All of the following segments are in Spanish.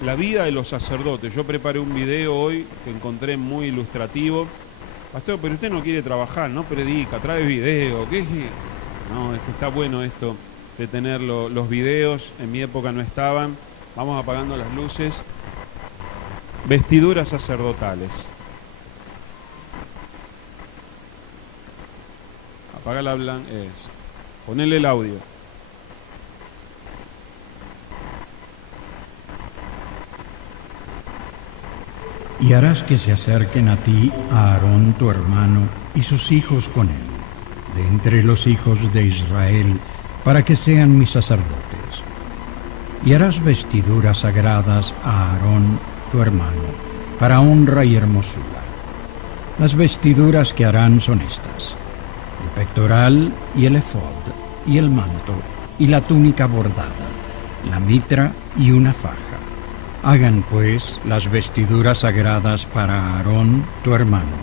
la vida de los sacerdotes. Yo preparé un video hoy que encontré muy ilustrativo. Pastor, pero usted no quiere trabajar, no predica, trae video. ¿Qué? No, es que está bueno esto de tener los videos. En mi época no estaban. Vamos apagando las luces. Vestiduras sacerdotales. Apaga la blanca. Ponele el audio. Y harás que se acerquen a ti a Aarón tu hermano y sus hijos con él, de entre los hijos de Israel, para que sean mis sacerdotes. Y harás vestiduras sagradas a Aarón tu hermano, para honra y hermosura. Las vestiduras que harán son estas: el pectoral y el efod, y el manto, y la túnica bordada, la mitra y una faja. Hagan pues las vestiduras sagradas para Aarón tu hermano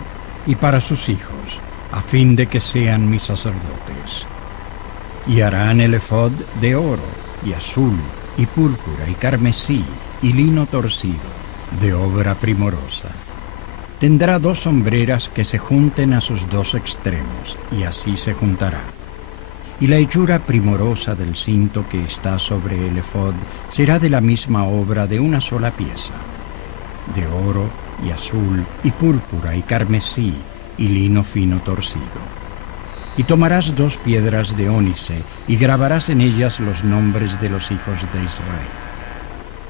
y para sus hijos, a fin de que sean mis sacerdotes. Y harán el efod de oro, y azul, y púrpura, y carmesí, y lino torcido, de obra primorosa. Tendrá 2 sombreras que se junten a sus 2 extremos, y así se juntará. Y la hechura primorosa del cinto que está sobre el efod será de la misma obra de una sola pieza, de oro, y azul, y púrpura, y carmesí, y lino fino torcido. Y tomarás 2 piedras de ónice, y grabarás en ellas los nombres de los hijos de Israel.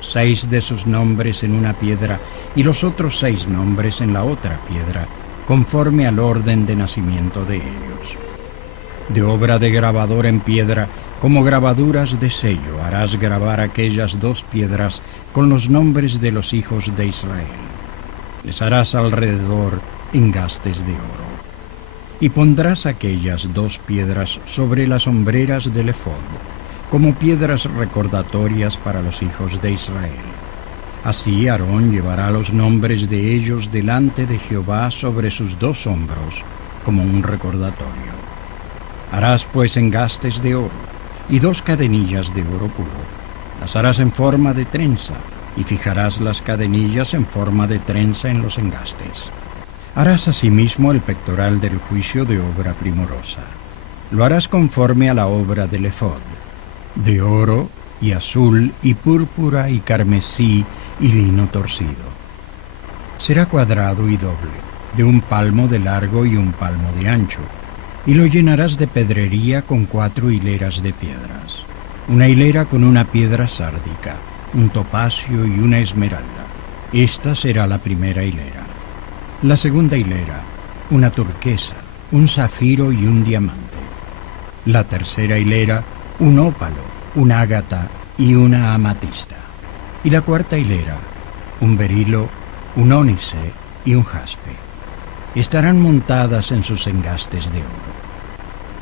6 de sus nombres en una piedra, y los otros 6 nombres en la otra piedra, conforme al orden de nacimiento de ellos. De obra de grabador en piedra, como grabaduras de sello, harás grabar aquellas 2 piedras con los nombres de los hijos de Israel. Les harás alrededor engastes de oro. Y pondrás aquellas 2 piedras sobre las hombreras del efod, como piedras recordatorias para los hijos de Israel. Así Aarón llevará los nombres de ellos delante de Jehová sobre sus 2 hombros, como un recordatorio. Harás pues engastes de oro, y 2 cadenillas de oro puro. Las harás en forma de trenza, y fijarás las cadenillas en forma de trenza en los engastes. Harás asimismo el pectoral del juicio de obra primorosa. Lo harás conforme a la obra del efod, de oro, y azul, y púrpura, y carmesí, y lino torcido. Será cuadrado y doble, de 1 palmo de largo y 1 palmo de ancho, y lo llenarás de pedrería con 4 hileras de piedras. Una hilera con una piedra sárdica, un topacio y una esmeralda. Esta será la primera hilera. La segunda hilera, una turquesa, un zafiro y un diamante. La tercera hilera, un ópalo, un ágata y una amatista. Y la cuarta hilera, un berilo, un ónice y un jaspe. Estarán montadas en sus engastes de oro.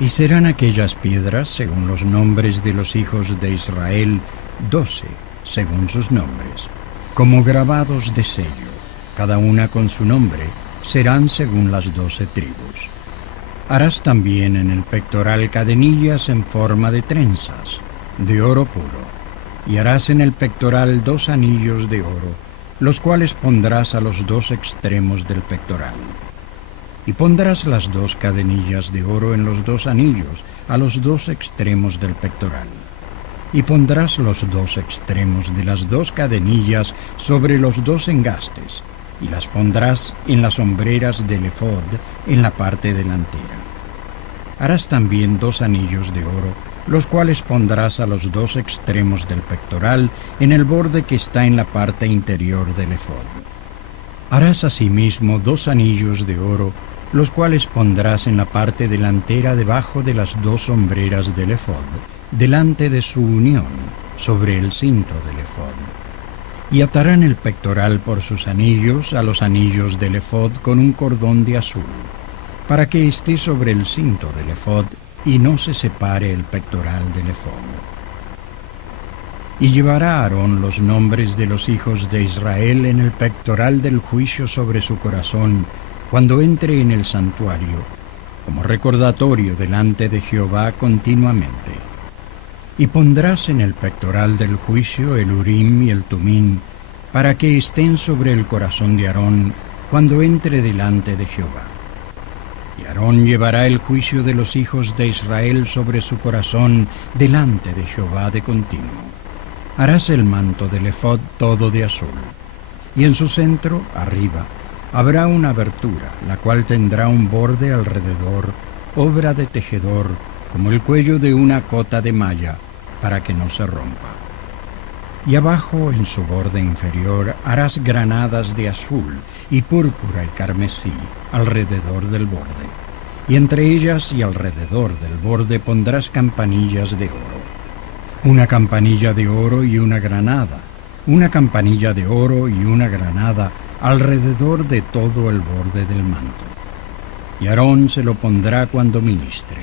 Y serán aquellas piedras, según los nombres de los hijos de Israel, 12, según sus nombres, como grabados de sello, cada una con su nombre, serán según las 12 tribus. Harás también en el pectoral cadenillas en forma de trenzas, de oro puro, y harás en el pectoral 2 anillos de oro, los cuales pondrás a los 2 extremos del pectoral. Y pondrás las 2 cadenillas de oro en los 2 anillos, a los 2 extremos del pectoral. Y pondrás los 2 extremos de las 2 cadenillas sobre los 2 engastes, y las pondrás en las hombreras del efod en la parte delantera. Harás también 2 anillos de oro, los cuales pondrás a los 2 extremos del pectoral en el borde que está en la parte interior del efod. Harás asimismo 2 anillos de oro, los cuales pondrás en la parte delantera debajo de las 2 hombreras del efod, delante de su unión, sobre el cinto del efod. Y atarán el pectoral por sus anillos a los anillos del efod con un cordón de azul, para que esté sobre el cinto del efod y no se separe el pectoral del efod. Y llevará Aarón los nombres de los hijos de Israel en el pectoral del juicio sobre su corazón, cuando entre en el santuario, como recordatorio delante de Jehová continuamente. Y pondrás en el pectoral del juicio el Urim y el Tumim, para que estén sobre el corazón de Aarón cuando entre delante de Jehová. Y Aarón llevará el juicio de los hijos de Israel sobre su corazón delante de Jehová de continuo. Harás el manto del efod todo de azul, y en su centro, arriba, habrá una abertura, la cual tendrá un borde alrededor, obra de tejedor, como el cuello de una cota de malla, para que no se rompa. Y abajo, en su borde inferior, harás granadas de azul y púrpura y carmesí alrededor del borde. Y entre ellas y alrededor del borde pondrás campanillas de oro. Una campanilla de oro y una granada. Una campanilla de oro y una granada alrededor de todo el borde del manto. Y Aarón se lo pondrá cuando ministre,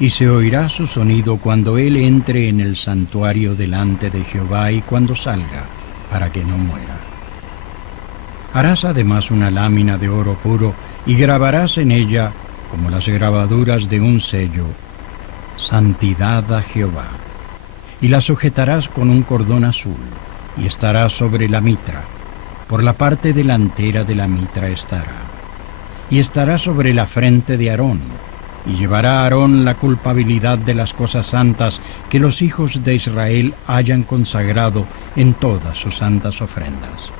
y se oirá su sonido cuando él entre en el santuario delante de Jehová y cuando salga, para que no muera. Harás además una lámina de oro puro y grabarás en ella, como las grabaduras de un sello, Santidad a Jehová. Y la sujetarás con un cordón azul, y estará sobre la mitra. Por la parte delantera de la mitra estará. Y estará sobre la frente de Aarón. Y llevará a Aarón la culpabilidad de las cosas santas que los hijos de Israel hayan consagrado en todas sus santas ofrendas.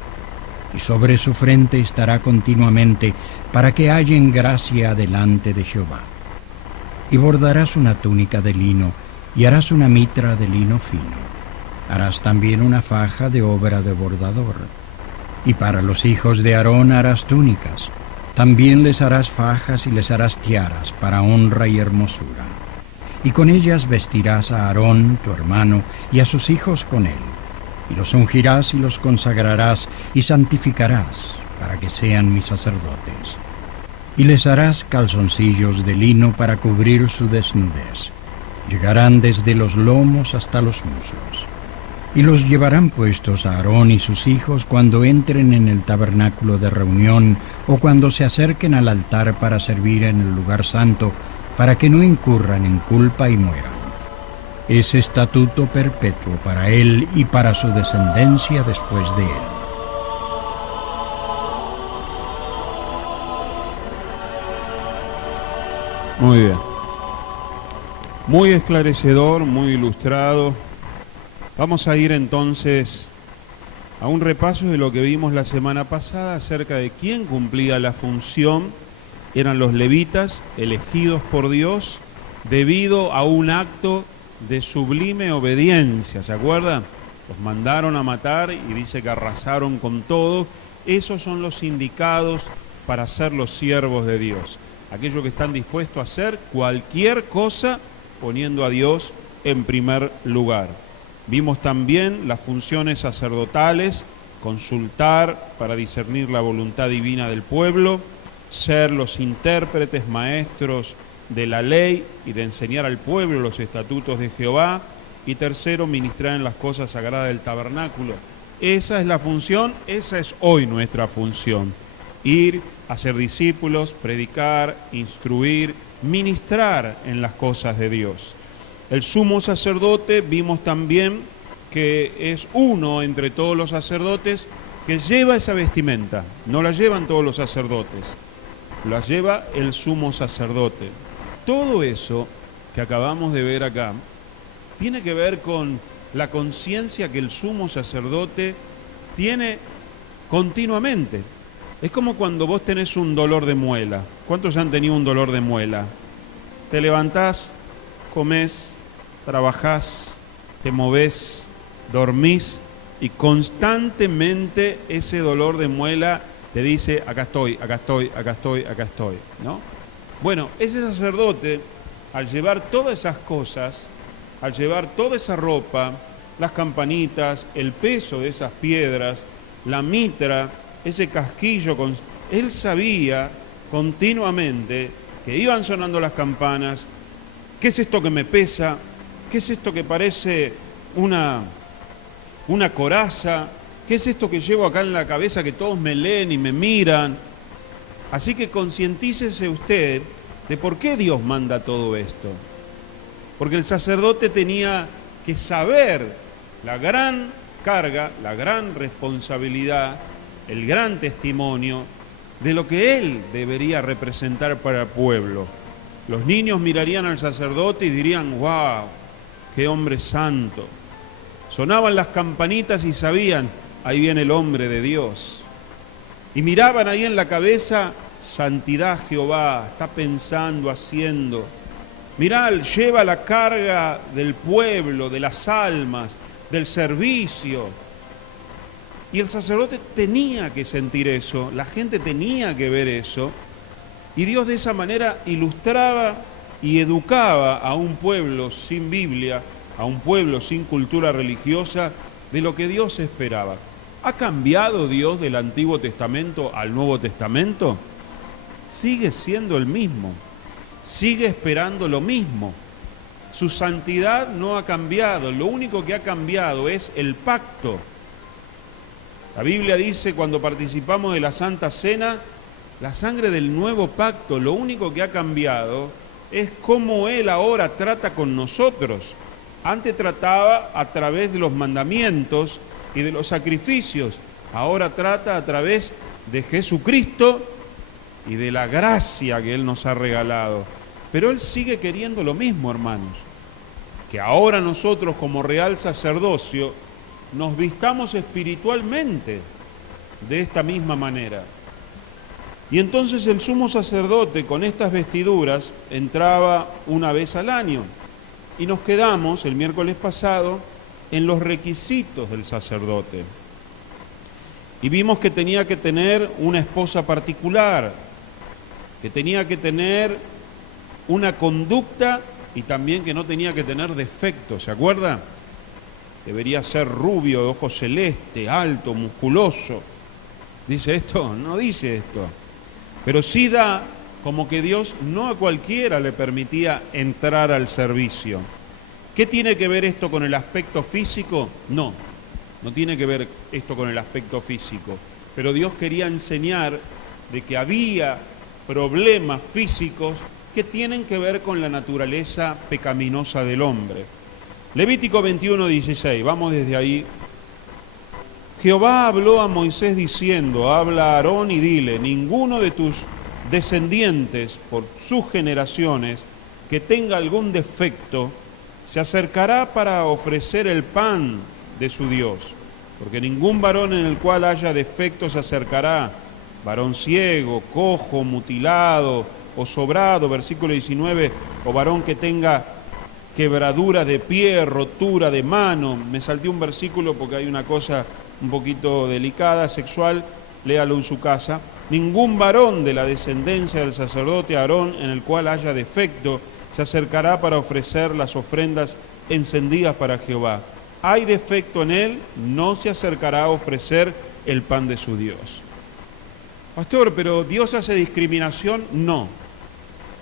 Y sobre su frente estará continuamente, para que hallen gracia delante de Jehová. Y bordarás una túnica de lino, y harás una mitra de lino fino. Harás también una faja de obra de bordador. Y para los hijos de Aarón harás túnicas. También les harás fajas y les harás tiaras para honra y hermosura. Y con ellas vestirás a Aarón, tu hermano, y a sus hijos con él. Y los ungirás y los consagrarás y santificarás para que sean mis sacerdotes. Y les harás calzoncillos de lino para cubrir su desnudez. Llegarán desde los lomos hasta los muslos. Y los llevarán puestos a Aarón y sus hijos cuando entren en el tabernáculo de reunión o cuando se acerquen al altar para servir en el lugar santo, para que no incurran en culpa y mueran. Es estatuto perpetuo para él y para su descendencia después de él. Muy bien. Muy esclarecedor, muy ilustrado. Vamos a ir entonces a un repaso de lo que vimos la semana pasada acerca de quién cumplía la función. Eran los levitas elegidos por Dios debido a un acto de sublime obediencia, ¿se acuerdan? Los mandaron a matar y dice que arrasaron con todo. Esos son los indicados para ser los siervos de Dios. Aquellos que están dispuestos a hacer cualquier cosa poniendo a Dios en primer lugar. Vimos también las funciones sacerdotales, consultar para discernir la voluntad divina del pueblo, ser los intérpretes, maestros de la ley y de enseñar al pueblo los estatutos de Jehová, y tercero, ministrar en las cosas sagradas del tabernáculo. Esa es la función, esa es hoy nuestra función. Ir, hacer discípulos, predicar, instruir, ministrar en las cosas de Dios. El sumo sacerdote vimos también que es uno entre todos los sacerdotes que lleva esa vestimenta. No la llevan todos los sacerdotes, la lleva el sumo sacerdote. Todo eso que acabamos de ver acá tiene que ver con la conciencia que el sumo sacerdote tiene continuamente. Es como cuando vos tenés un dolor de muela. ¿Cuántos han tenido un dolor de muela? Te levantás, comés, trabajás, te movés, dormís y constantemente ese dolor de muela te dice, acá estoy, acá estoy, acá estoy, acá estoy, ¿no? Bueno, ese sacerdote, al llevar todas esas cosas, al llevar toda esa ropa, las campanitas, el peso de esas piedras, la mitra, ese casquillo, él sabía continuamente que iban sonando las campanas. ¿Qué es esto que me pesa? ¿Qué es esto que parece una coraza? ¿Qué es esto que llevo acá en la cabeza que todos me leen y me miran? Así que concientícese usted de por qué Dios manda todo esto. Porque el sacerdote tenía que saber la gran carga, la gran responsabilidad, el gran testimonio de lo que él debería representar para el pueblo. Los niños mirarían al sacerdote y dirían: ¡wow! ¡Qué hombre santo! Sonaban las campanitas y sabían: ahí viene el hombre de Dios. Y miraban ahí en la cabeza: santidad Jehová, está pensando, haciendo. Mirá, lleva la carga del pueblo, de las almas, del servicio. Y el sacerdote tenía que sentir eso, la gente tenía que ver eso. Y Dios de esa manera ilustraba y educaba a un pueblo sin Biblia, a un pueblo sin cultura religiosa, de lo que Dios esperaba. ¿Ha cambiado Dios del Antiguo Testamento al Nuevo Testamento? Sigue siendo el mismo, sigue esperando lo mismo. Su santidad no ha cambiado, lo único que ha cambiado es el pacto. La Biblia dice, cuando participamos de la Santa Cena, la sangre del nuevo pacto, lo único que ha cambiado es cómo Él ahora trata con nosotros. Antes trataba a través de los mandamientos y de los sacrificios, ahora trata a través de Jesucristo y de la gracia que Él nos ha regalado. Pero Él sigue queriendo lo mismo, hermanos, que ahora nosotros como real sacerdocio nos vistamos espiritualmente de esta misma manera. Y entonces el sumo sacerdote con estas vestiduras entraba una vez al año. Y nos quedamos el miércoles pasado en los requisitos del sacerdote. Y vimos que tenía que tener una esposa particular, que tenía que tener una conducta y también que no tenía que tener defectos, ¿se acuerda? Debería ser rubio, de ojos celeste, alto, musculoso. ¿Dice esto? No dice esto. Pero sí da como que Dios no a cualquiera le permitía entrar al servicio. ¿Qué tiene que ver esto con el aspecto físico? No tiene que ver esto con el aspecto físico. Pero Dios quería enseñar de que había problemas físicos que tienen que ver con la naturaleza pecaminosa del hombre. Levítico 21:16, vamos desde ahí. Jehová habló a Moisés diciendo: habla a Aarón y dile: ninguno de tus descendientes por sus generaciones que tenga algún defecto se acercará para ofrecer el pan de su Dios, porque ningún varón en el cual haya defecto se acercará, varón ciego, cojo, mutilado o sobrado, versículo 19, o varón que tenga quebradura de pie, rotura de mano. Me salté un versículo porque hay una cosa un poquito delicada, sexual, léalo en su casa. Ningún varón de la descendencia del sacerdote Aarón en el cual haya defecto se acercará para ofrecer las ofrendas encendidas para Jehová. Hay defecto en él, no se acercará a ofrecer el pan de su Dios. Pastor, ¿pero Dios hace discriminación? No.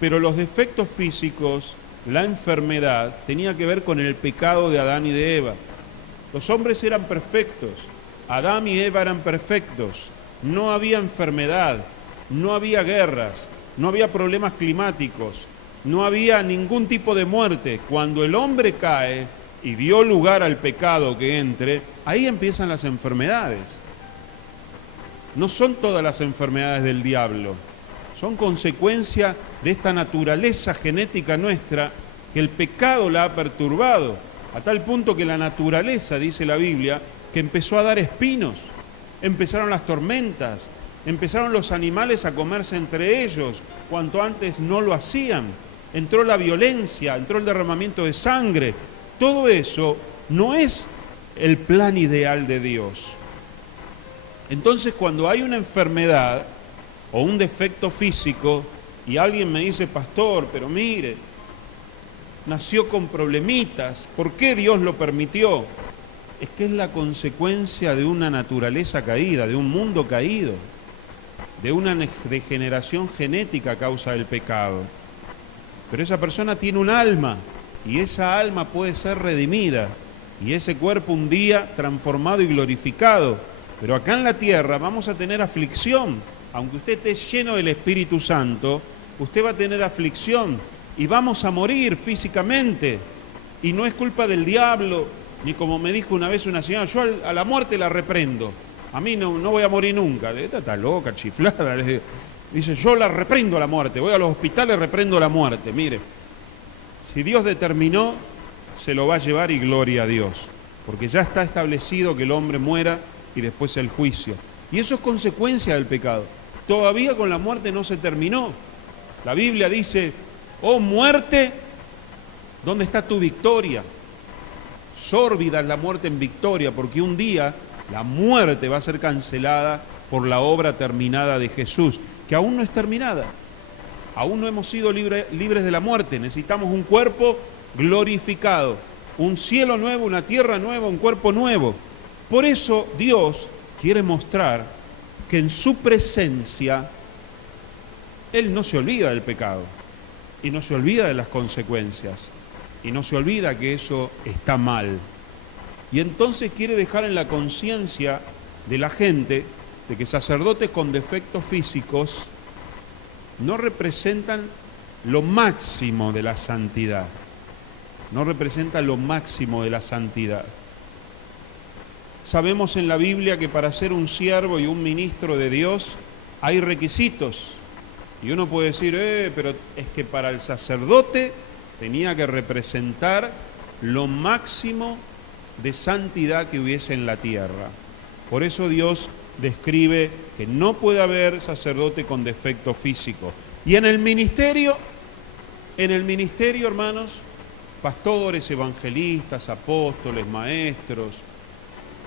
Pero los defectos físicos, la enfermedad, tenía que ver con el pecado de Adán y de Eva. Los hombres eran perfectos, Adán y Eva eran perfectos, no había enfermedad, no había guerras, no había problemas climáticos, no había ningún tipo de muerte. Cuando el hombre cae y dio lugar al pecado que entre, ahí empiezan las enfermedades. No son todas las enfermedades del diablo, son consecuencia de esta naturaleza genética nuestra que el pecado la ha perturbado, a tal punto que la naturaleza, dice la Biblia, que empezó a dar espinos, empezaron las tormentas, empezaron los animales a comerse entre ellos, cuanto antes no lo hacían, entró la violencia, entró el derramamiento de sangre. Todo eso no es el plan ideal de Dios. Entonces, cuando hay una enfermedad o un defecto físico y alguien me dice: pastor, pero mire, nació con problemitas, ¿por qué Dios lo permitió? Es que es la consecuencia de una naturaleza caída, de un mundo caído, de una degeneración genética a causa del pecado. Pero esa persona tiene un alma y esa alma puede ser redimida y ese cuerpo un día transformado y glorificado. Pero acá en la tierra vamos a tener aflicción. Aunque usted esté lleno del Espíritu Santo, usted va a tener aflicción y vamos a morir físicamente. Y no es culpa del diablo, ni como me dijo una vez una señora, yo a la muerte la reprendo. A mí no voy a morir nunca. Esta está loca, chiflada. Dice, yo la reprendo a la muerte. Voy a los hospitales, reprendo la muerte. Mire, si Dios determinó, se lo va a llevar y gloria a Dios. Porque ya está establecido que el hombre muera y después el juicio. Y eso es consecuencia del pecado. Todavía con la muerte no se terminó. La Biblia dice, oh muerte, ¿dónde está tu victoria? Sórbida es la muerte en victoria, porque un día la muerte va a ser cancelada por la obra terminada de Jesús, que aún no es terminada. Aún no hemos sido libres de la muerte. Necesitamos un cuerpo glorificado, un cielo nuevo, una tierra nueva, un cuerpo nuevo. Por eso Dios quiere mostrar que en su presencia Él no se olvida del pecado y no se olvida de las consecuencias y no se olvida que eso está mal. Y entonces quiere dejar en la conciencia de la gente de que sacerdotes con defectos físicos no representan lo máximo de la santidad. No representan lo máximo de la santidad. Sabemos en la Biblia que para ser un siervo y un ministro de Dios hay requisitos. Y uno puede decir, pero es que para el sacerdote tenía que representar lo máximo de santidad que hubiese en la tierra. Por eso Dios describe que no puede haber sacerdote con defecto físico. Y en el ministerio, hermanos, pastores, evangelistas, apóstoles, maestros,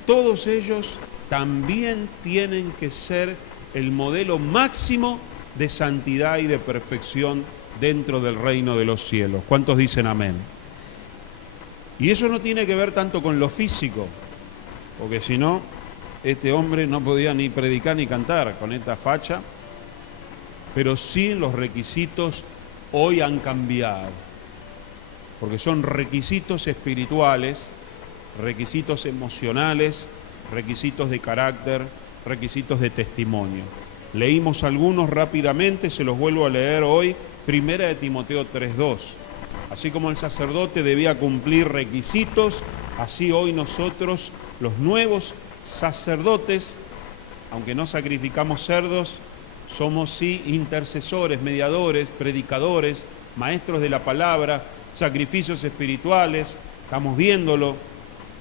todos ellos también tienen que ser el modelo máximo de santidad y de perfección dentro del reino de los cielos. ¿Cuántos dicen amén? Y eso no tiene que ver tanto con lo físico, porque si no, este hombre no podía ni predicar ni cantar con esta facha, pero sí los requisitos hoy han cambiado, porque son requisitos espirituales, requisitos emocionales, requisitos de carácter, requisitos de testimonio. Leímos algunos rápidamente, se los vuelvo a leer hoy, 1 Timoteo 3:2. Así como el sacerdote debía cumplir requisitos, así hoy nosotros, los nuevos sacerdotes, aunque no sacrificamos cerdos, somos sí intercesores, mediadores, predicadores, maestros de la palabra, sacrificios espirituales. Estamos viéndolo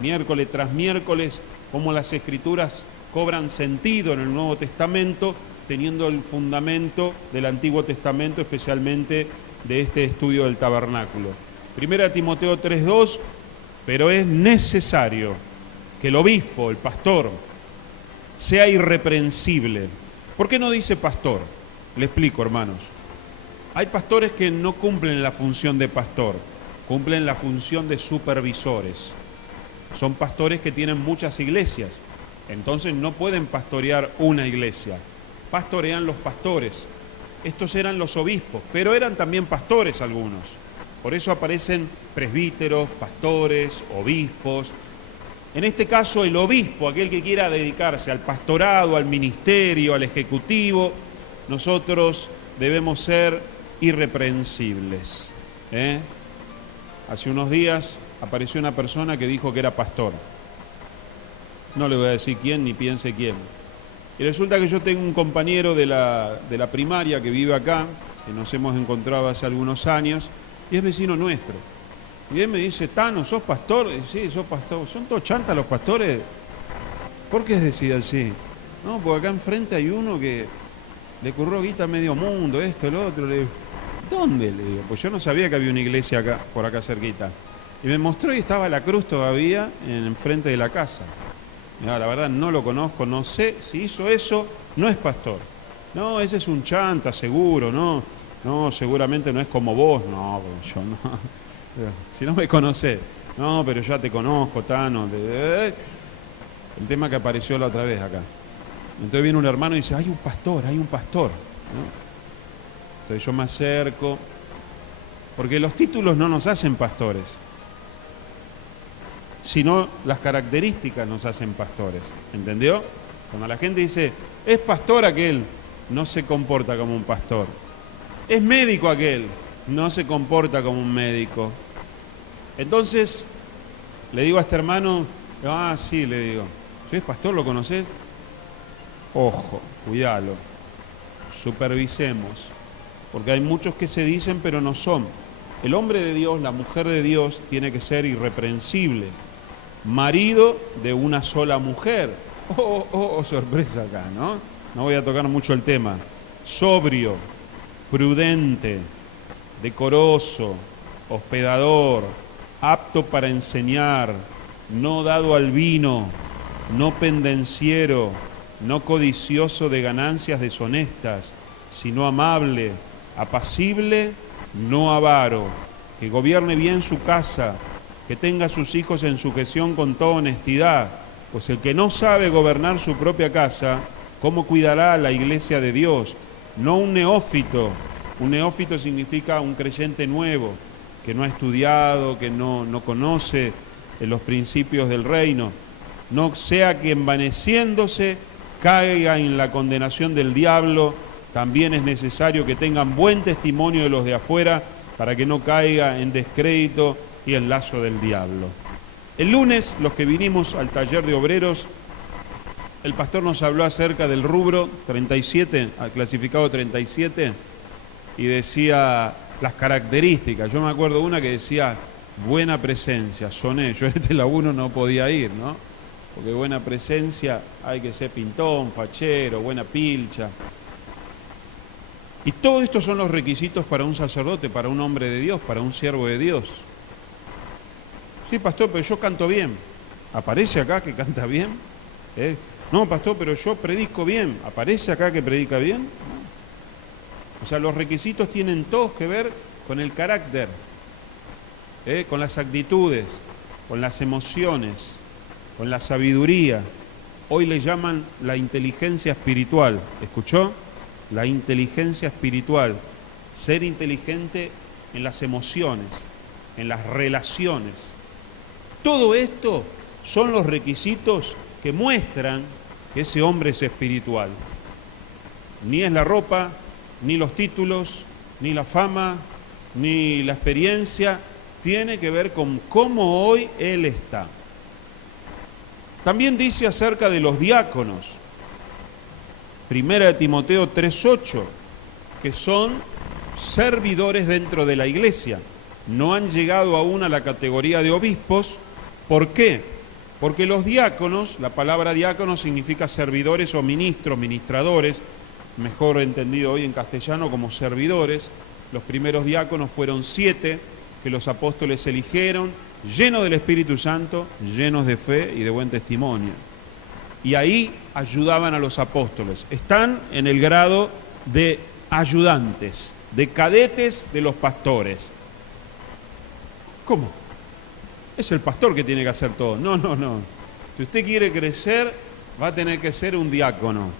miércoles tras miércoles, cómo las escrituras cobran sentido en el Nuevo Testamento, teniendo el fundamento del Antiguo Testamento, especialmente de este estudio del tabernáculo. 1 Timoteo 3:2, pero es necesario que el obispo, el pastor, sea irreprensible. ¿Por qué no dice pastor? Le explico, hermanos. Hay pastores que no cumplen la función de pastor, cumplen la función de supervisores. Son pastores que tienen muchas iglesias, entonces no pueden pastorear una iglesia. Pastorean los pastores. Estos eran los obispos, pero eran también pastores algunos. Por eso aparecen presbíteros, pastores, obispos. En este caso, el obispo, aquel que quiera dedicarse al pastorado, al ministerio, al ejecutivo, nosotros debemos ser irreprensibles. Hace unos días apareció una persona que dijo que era pastor. No le voy a decir quién, ni piense quién. Y resulta que yo tengo un compañero de la primaria que vive acá, que nos hemos encontrado hace algunos años, y es vecino nuestro. Y él me dice, Tano, ¿sos pastor? Y sí, soy pastor. ¿Son todos chantas los pastores? ¿Por qué es decir así? No, porque acá enfrente hay uno que le curró guita a medio mundo, esto, el otro. Le digo, ¿dónde? Le digo, pues yo no sabía que había una iglesia acá, por acá cerquita. Y me mostró y estaba la cruz todavía enfrente de la casa. Mirá, la verdad no lo conozco, no sé si hizo eso, no es pastor. No, ese es un chanta, seguro, no, seguramente no es como vos. No, yo no. Si no me conocés, no, pero ya te conozco, Tano. El tema que apareció la otra vez acá. Entonces viene un hermano y dice, hay un pastor, ¿no? Entonces yo me acerco, porque los títulos no nos hacen pastores, sino las características nos hacen pastores, ¿entendió? Cuando la gente dice, es pastor aquel, no se comporta como un pastor. Es médico aquel, no se comporta como un médico. Entonces, le digo a este hermano, sí, le digo, ¿sí es pastor? ¿Lo conocés? Ojo, cuidalo, supervisemos, porque hay muchos que se dicen pero no son. El hombre de Dios, la mujer de Dios, tiene que ser irreprensible, marido de una sola mujer. Sorpresa acá, ¿no? No voy a tocar mucho el tema. Sobrio, prudente, decoroso, hospedador, apto para enseñar, no dado al vino, no pendenciero, no codicioso de ganancias deshonestas, sino amable, apacible, no avaro, que gobierne bien su casa, que tenga a sus hijos en sujeción con toda honestidad, pues el que no sabe gobernar su propia casa, ¿cómo cuidará a la iglesia de Dios? No un neófito. Un neófito significa un creyente nuevo, que no ha estudiado, que no conoce los principios del reino. No sea que envaneciéndose caiga en la condenación del diablo. También es necesario que tengan buen testimonio de los de afuera para que no caiga en descrédito y en lazo del diablo. El lunes, los que vinimos al taller de obreros, el pastor nos habló acerca del rubro 37, al clasificado 37, y decía las características. Yo me acuerdo una que decía buena presencia, soné. Yo la 1 no podía ir, ¿no? Porque buena presencia hay que ser pintón, fachero, buena pilcha. Y todo esto son los requisitos para un sacerdote, para un hombre de Dios, para un siervo de Dios. Sí, pastor, pero yo canto bien. ¿Aparece acá que canta bien? No, pastor, pero yo predico bien. ¿Aparece acá que predica bien? O sea, los requisitos tienen todos que ver con el carácter, con las actitudes, con las emociones, con la sabiduría. Hoy le llaman la inteligencia espiritual. ¿Escuchó? La inteligencia espiritual. Ser inteligente en las emociones, en las relaciones. Todo esto son los requisitos que muestran que ese hombre es espiritual. Ni es la ropa, ni los títulos, ni la fama, ni la experiencia. Tiene que ver con cómo hoy él está. También dice acerca de los diáconos. 1 Timoteo 3:8, que son servidores dentro de la iglesia. No han llegado aún a la categoría de obispos. ¿Por qué? Porque los diáconos, la palabra diácono significa servidores o ministros, ministradores, mejor entendido hoy en castellano como servidores. Los primeros diáconos fueron 7 que los apóstoles eligieron, llenos del Espíritu Santo, llenos de fe y de buen testimonio. Y ahí ayudaban a los apóstoles. Están en el grado de ayudantes, de cadetes de los pastores. ¿Cómo? Es el pastor que tiene que hacer todo. No. Si usted quiere crecer, va a tener que ser un diácono.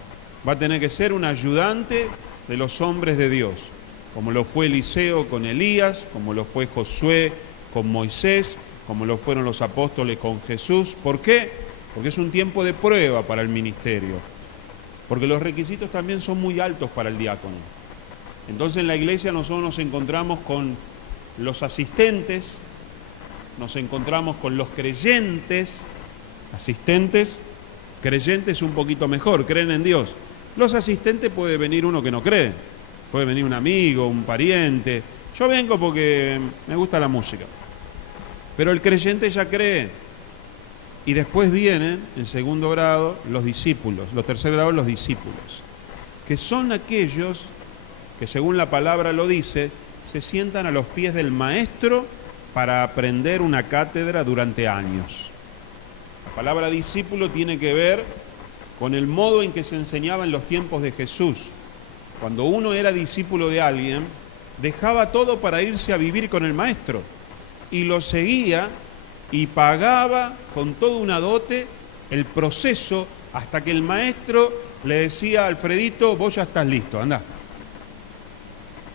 Va a tener que ser un ayudante de los hombres de Dios. Como lo fue Eliseo con Elías, como lo fue Josué con Moisés, como lo fueron los apóstoles con Jesús. ¿Por qué? Porque es un tiempo de prueba para el ministerio. Porque los requisitos también son muy altos para el diácono. Entonces en la iglesia nosotros nos encontramos con los asistentes, nos encontramos con los creyentes, asistentes, creyentes un poquito mejor, creen en Dios. Los asistentes puede venir uno que no cree, puede venir un amigo, un pariente. Yo vengo porque me gusta la música. Pero el creyente ya cree. Y después vienen, en segundo grado, los discípulos, los tercer grado, los discípulos, que son aquellos que, según la palabra lo dice, se sientan a los pies del maestro para aprender una cátedra durante años. La palabra discípulo tiene que ver con el modo en que se enseñaba en los tiempos de Jesús. Cuando uno era discípulo de alguien, dejaba todo para irse a vivir con el maestro y lo seguía y pagaba con toda una dote el proceso hasta que el maestro le decía: Alfredito, vos ya estás listo, andá.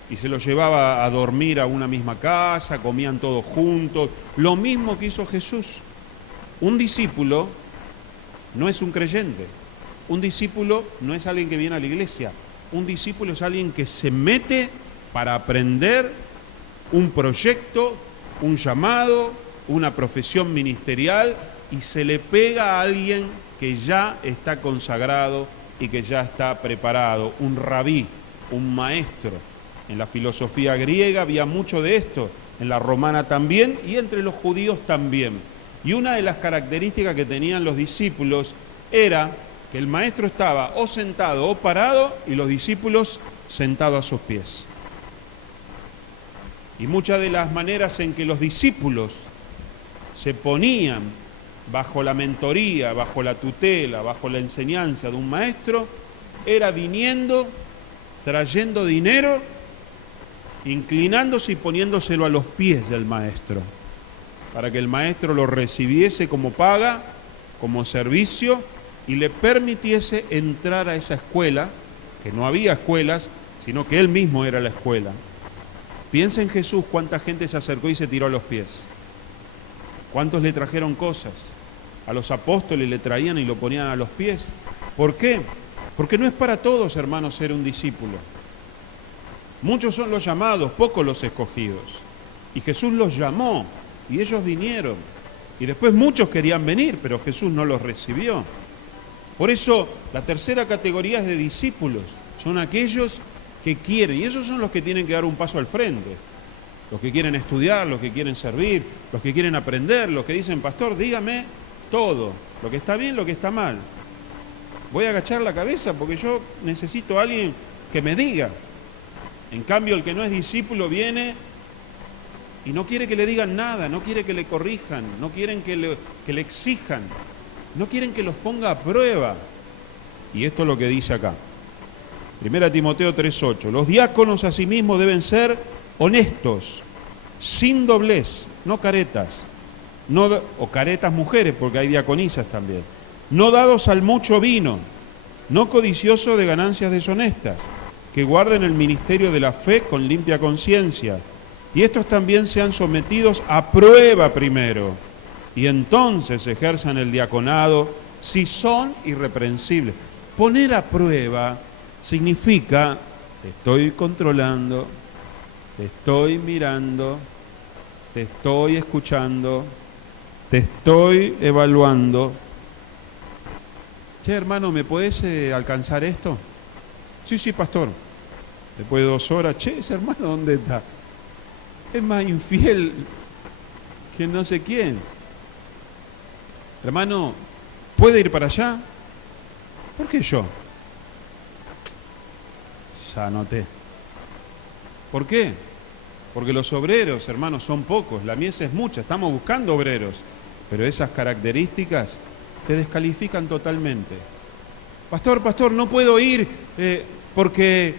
Y se lo llevaba a dormir a una misma casa, comían todos juntos. Lo mismo que hizo Jesús. Un discípulo no es un creyente. Un discípulo no es alguien que viene a la iglesia. Un discípulo es alguien que se mete para aprender un proyecto, un llamado, una profesión ministerial y se le pega a alguien que ya está consagrado y que ya está preparado, un rabí, un maestro. En la filosofía griega había mucho de esto, en la romana también y entre los judíos también. Y una de las características que tenían los discípulos era que el maestro estaba o sentado o parado y los discípulos sentados a sus pies. Y muchas de las maneras en que los discípulos se ponían bajo la mentoría, bajo la tutela, bajo la enseñanza de un maestro, era viniendo, trayendo dinero, inclinándose y poniéndoselo a los pies del maestro, para que el maestro lo recibiese como paga, como servicio, y le permitiese entrar a esa escuela, que no había escuelas, sino que él mismo era la escuela. Piensa en Jesús, cuánta gente se acercó y se tiró a los pies. ¿Cuántos le trajeron cosas? A los apóstoles le traían y lo ponían a los pies. ¿Por qué? Porque no es para todos, hermanos, ser un discípulo. Muchos son los llamados, pocos los escogidos. Y Jesús los llamó y ellos vinieron. Y después muchos querían venir, pero Jesús no los recibió. Por eso la tercera categoría es de discípulos. Son aquellos que quieren, y esos son los que tienen que dar un paso al frente. Los que quieren estudiar, los que quieren servir, los que quieren aprender, los que dicen, pastor, dígame todo, lo que está bien, lo que está mal. Voy a agachar la cabeza porque yo necesito a alguien que me diga. En cambio, el que no es discípulo viene y no quiere que le digan nada, no quiere que le corrijan, no quieren que le exijan, no quieren que los ponga a prueba. Y esto es lo que dice acá. 1 Timoteo 3:8. Los diáconos asimismo deben ser honestos, sin doblez, no caretas, o caretas mujeres, porque hay diaconisas también, no dados al mucho vino, no codiciosos de ganancias deshonestas, que guarden el ministerio de la fe con limpia conciencia, y estos también sean sometidos a prueba primero, y entonces ejerzan el diaconado si son irreprensibles. Poner a prueba significa, te estoy controlando, te estoy mirando, te estoy escuchando, te estoy evaluando. Che, hermano, ¿me podés alcanzar esto? Sí, pastor. Después de 2 horas, che, ese hermano, ¿dónde está? Es más infiel que no sé quién. Hermano, ¿puede ir para allá? ¿Por qué yo? Ya anoté. ¿Por qué? Porque los obreros, hermanos, son pocos, la mies es mucha, estamos buscando obreros, pero esas características te descalifican totalmente. Pastor, no puedo ir porque,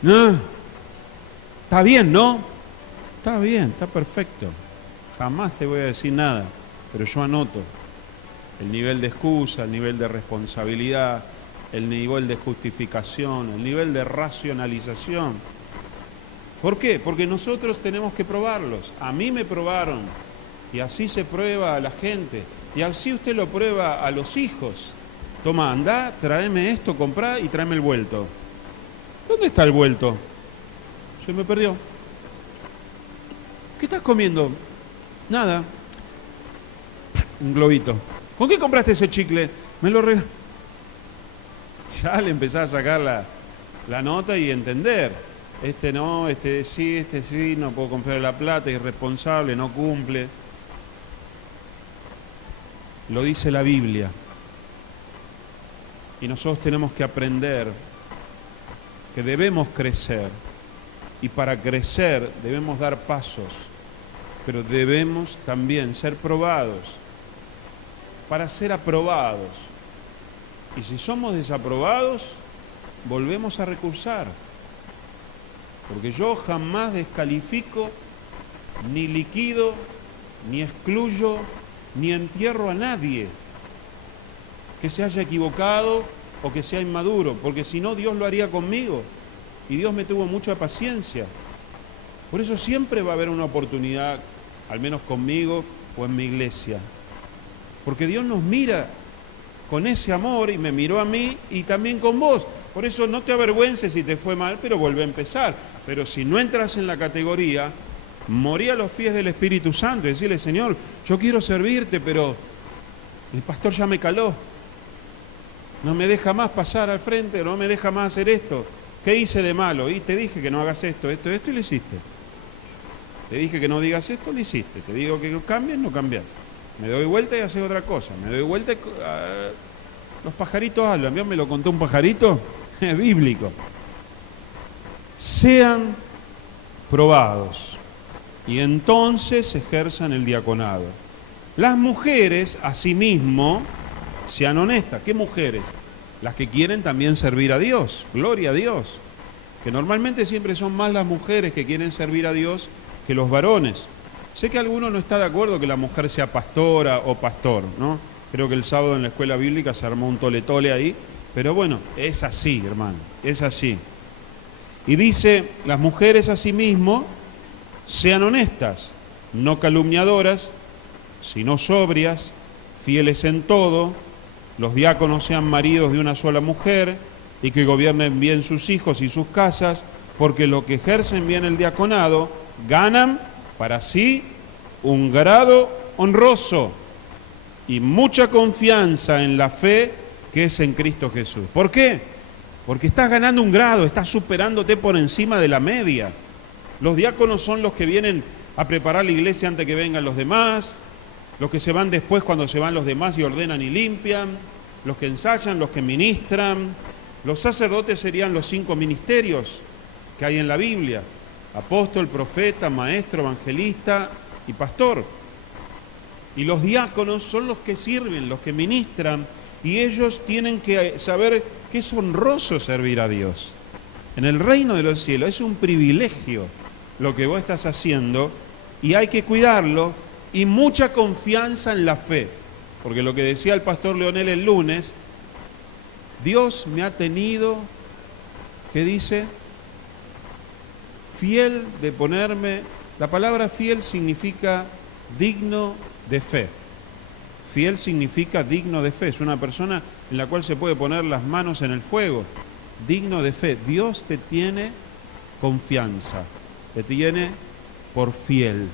no. Está bien, ¿no? Está bien, está perfecto. Jamás te voy a decir nada, pero yo anoto el nivel de excusa, el nivel de responsabilidad, el nivel de justificación, el nivel de racionalización. ¿Por qué? Porque nosotros tenemos que probarlos. A mí me probaron y así se prueba a la gente y así usted lo prueba a los hijos. Toma, andá, tráeme esto, comprá y tráeme el vuelto. ¿Dónde está el vuelto? Se me perdió. ¿Qué estás comiendo? Nada. Un globito. ¿Con qué compraste ese chicle? Me lo regaló. Ya le empezás a sacar la nota y entender. Este no, este sí, no puedo confiar en la plata, es irresponsable, no cumple. Lo dice la Biblia. Y nosotros tenemos que aprender que debemos crecer. Y para crecer debemos dar pasos. Pero debemos también ser probados. Para ser aprobados. Y si somos desaprobados, volvemos a recursar. Porque yo jamás descalifico, ni liquido, ni excluyo, ni entierro a nadie que se haya equivocado o que sea inmaduro, porque si no, Dios lo haría conmigo. Y Dios me tuvo mucha paciencia. Por eso siempre va a haber una oportunidad, al menos conmigo o en mi iglesia. Porque Dios nos mira con ese amor y me miró a mí y también con vos. Por eso no te avergüences si te fue mal, pero vuelve a empezar. Pero si no entras en la categoría, morí a los pies del Espíritu Santo y decirle, Señor, yo quiero servirte, pero el pastor ya me caló. No me deja más pasar al frente, no me deja más hacer esto. ¿Qué hice de malo? Y te dije que no hagas esto y lo hiciste. Te dije que no digas esto, lo hiciste. Te digo que cambies, no cambias. Me doy vuelta y haces otra cosa. Me doy vuelta y... los pajaritos hablan. ¿Vio? Me lo contó un pajarito. Es bíblico. Sean probados y entonces ejerzan el diaconado. Las mujeres, asimismo, sean honestas. ¿Qué mujeres? Las que quieren también servir a Dios. Gloria a Dios. Que normalmente siempre son más las mujeres que quieren servir a Dios que los varones. Sé que alguno no está de acuerdo que la mujer sea pastora o pastor, ¿no? Creo que el sábado en la escuela bíblica se armó un tole-tole ahí, pero bueno, es así, hermano, es así. Y dice, las mujeres asimismo sean honestas, no calumniadoras, sino sobrias, fieles en todo, los diáconos sean maridos de una sola mujer y que gobiernen bien sus hijos y sus casas, porque los que ejercen bien el diaconado ganan para sí un grado honroso y mucha confianza en la fe que es en Cristo Jesús. ¿Por qué? Porque estás ganando un grado, estás superándote por encima de la media. Los diáconos son los que vienen a preparar la iglesia antes que vengan los demás, los que se van después cuando se van los demás y ordenan y limpian, los que ensayan, los que ministran. Los sacerdotes serían los 5 ministerios que hay en la Biblia: apóstol, profeta, maestro, evangelista y pastor. Y los diáconos son los que sirven, los que ministran, y ellos tienen que saber que es honroso servir a Dios. En el reino de los cielos es un privilegio lo que vos estás haciendo y hay que cuidarlo, y mucha confianza en la fe. Porque lo que decía el pastor Leonel el lunes, Dios me ha tenido, ¿qué dice? Fiel de ponerme, la palabra fiel significa digno de fe. Fiel significa digno de fe, es una persona en la cual se puede poner las manos en el fuego, digno de fe. Dios te tiene confianza, te tiene por fiel,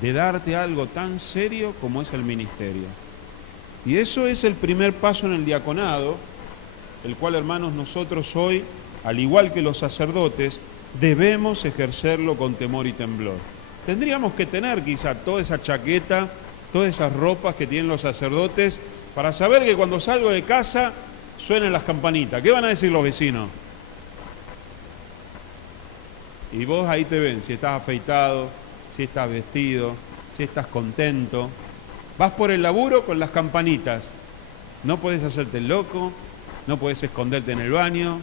de darte algo tan serio como es el ministerio. Y eso es el primer paso en el diaconado, el cual, hermanos, nosotros hoy, al igual que los sacerdotes, debemos ejercerlo con temor y temblor. Tendríamos que tener quizá toda esa chaqueta, todas esas ropas que tienen los sacerdotes, para saber que cuando salgo de casa suenen las campanitas. ¿Qué van a decir los vecinos? Y vos ahí te ven, si estás afeitado, si estás vestido, si estás contento. Vas por el laburo con las campanitas. No puedes hacerte el loco, no puedes esconderte en el baño,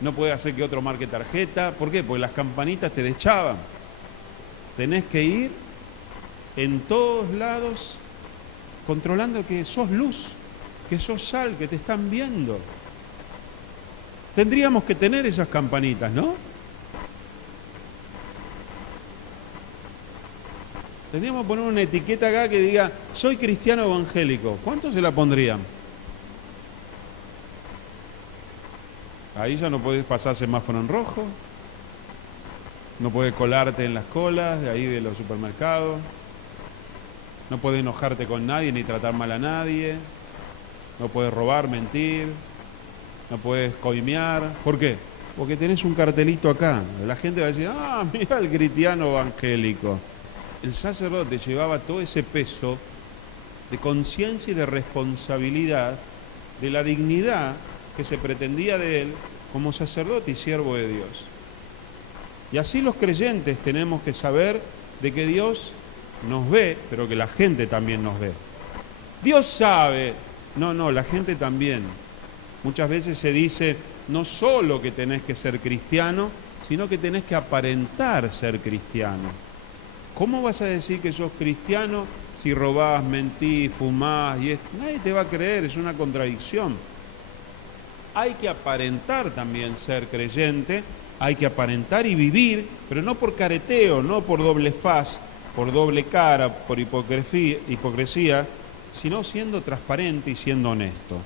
no puedes hacer que otro marque tarjeta. ¿Por qué? Porque las campanitas te deschaban. Tenés que ir en todos lados controlando que sos luz, que sos sal, que te están viendo. Tendríamos que tener esas campanitas, ¿no? Tendríamos que poner una etiqueta acá que diga, soy cristiano evangélico. ¿Cuántos se la pondrían? Ahí ya no podés pasar semáforo en rojo, no podés colarte en las colas de ahí de los supermercados, no podés enojarte con nadie ni tratar mal a nadie, no podés robar, mentir, no podés coimear. ¿Por qué? Porque tenés un cartelito acá. La gente va a decir, ah, mira el cristiano evangélico. El sacerdote llevaba todo ese peso de conciencia y de responsabilidad de la dignidad que se pretendía de él como sacerdote y siervo de Dios. Y así los creyentes tenemos que saber de que Dios nos ve, pero que la gente también nos ve. Dios sabe, no, la gente también. Muchas veces se dice, no solo que tenés que ser cristiano, sino que tenés que aparentar ser cristiano. ¿Cómo vas a decir que sos cristiano si robás, mentís, fumás? Nadie te va a creer, es una contradicción. Hay que aparentar también ser creyente, hay que aparentar y vivir, pero no por careteo, no por doble faz, por doble cara, por hipocresía, sino siendo transparente y siendo honesto.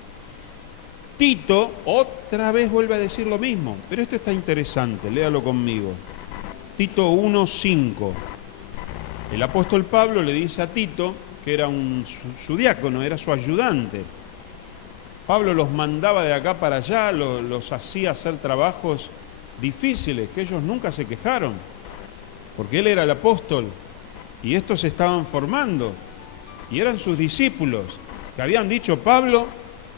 Tito otra vez vuelve a decir lo mismo, pero esto está interesante, léalo conmigo. Tito 1:5. El apóstol Pablo le dice a Tito, que era su diácono, era su ayudante. Pablo los mandaba de acá para allá, los hacía hacer trabajos difíciles, que ellos nunca se quejaron, porque él era el apóstol y estos se estaban formando y eran sus discípulos que habían dicho: Pablo,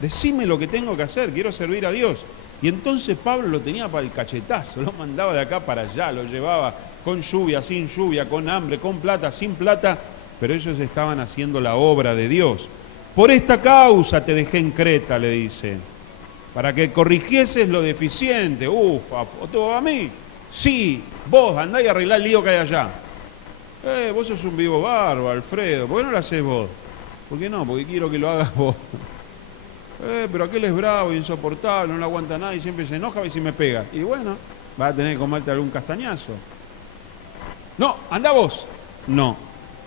decime lo que tengo que hacer, quiero servir a Dios. Y entonces Pablo lo tenía para el cachetazo, lo mandaba de acá para allá, lo llevaba con lluvia, sin lluvia, con hambre, con plata, sin plata, pero ellos estaban haciendo la obra de Dios. Por esta causa te dejé en Creta, le dice, para que corrigieses lo deficiente. ¿Todo a mí? Sí, vos andá y arreglá el lío que hay allá. Vos sos un vivo barbo, Alfredo, ¿por qué no lo haces vos? ¿Por qué no? Porque quiero que lo hagas vos. Pero aquel es bravo, insoportable, no lo aguanta nada y siempre se enoja y si me pega. Y bueno, vas a tener que comerte algún castañazo. No, anda vos. No,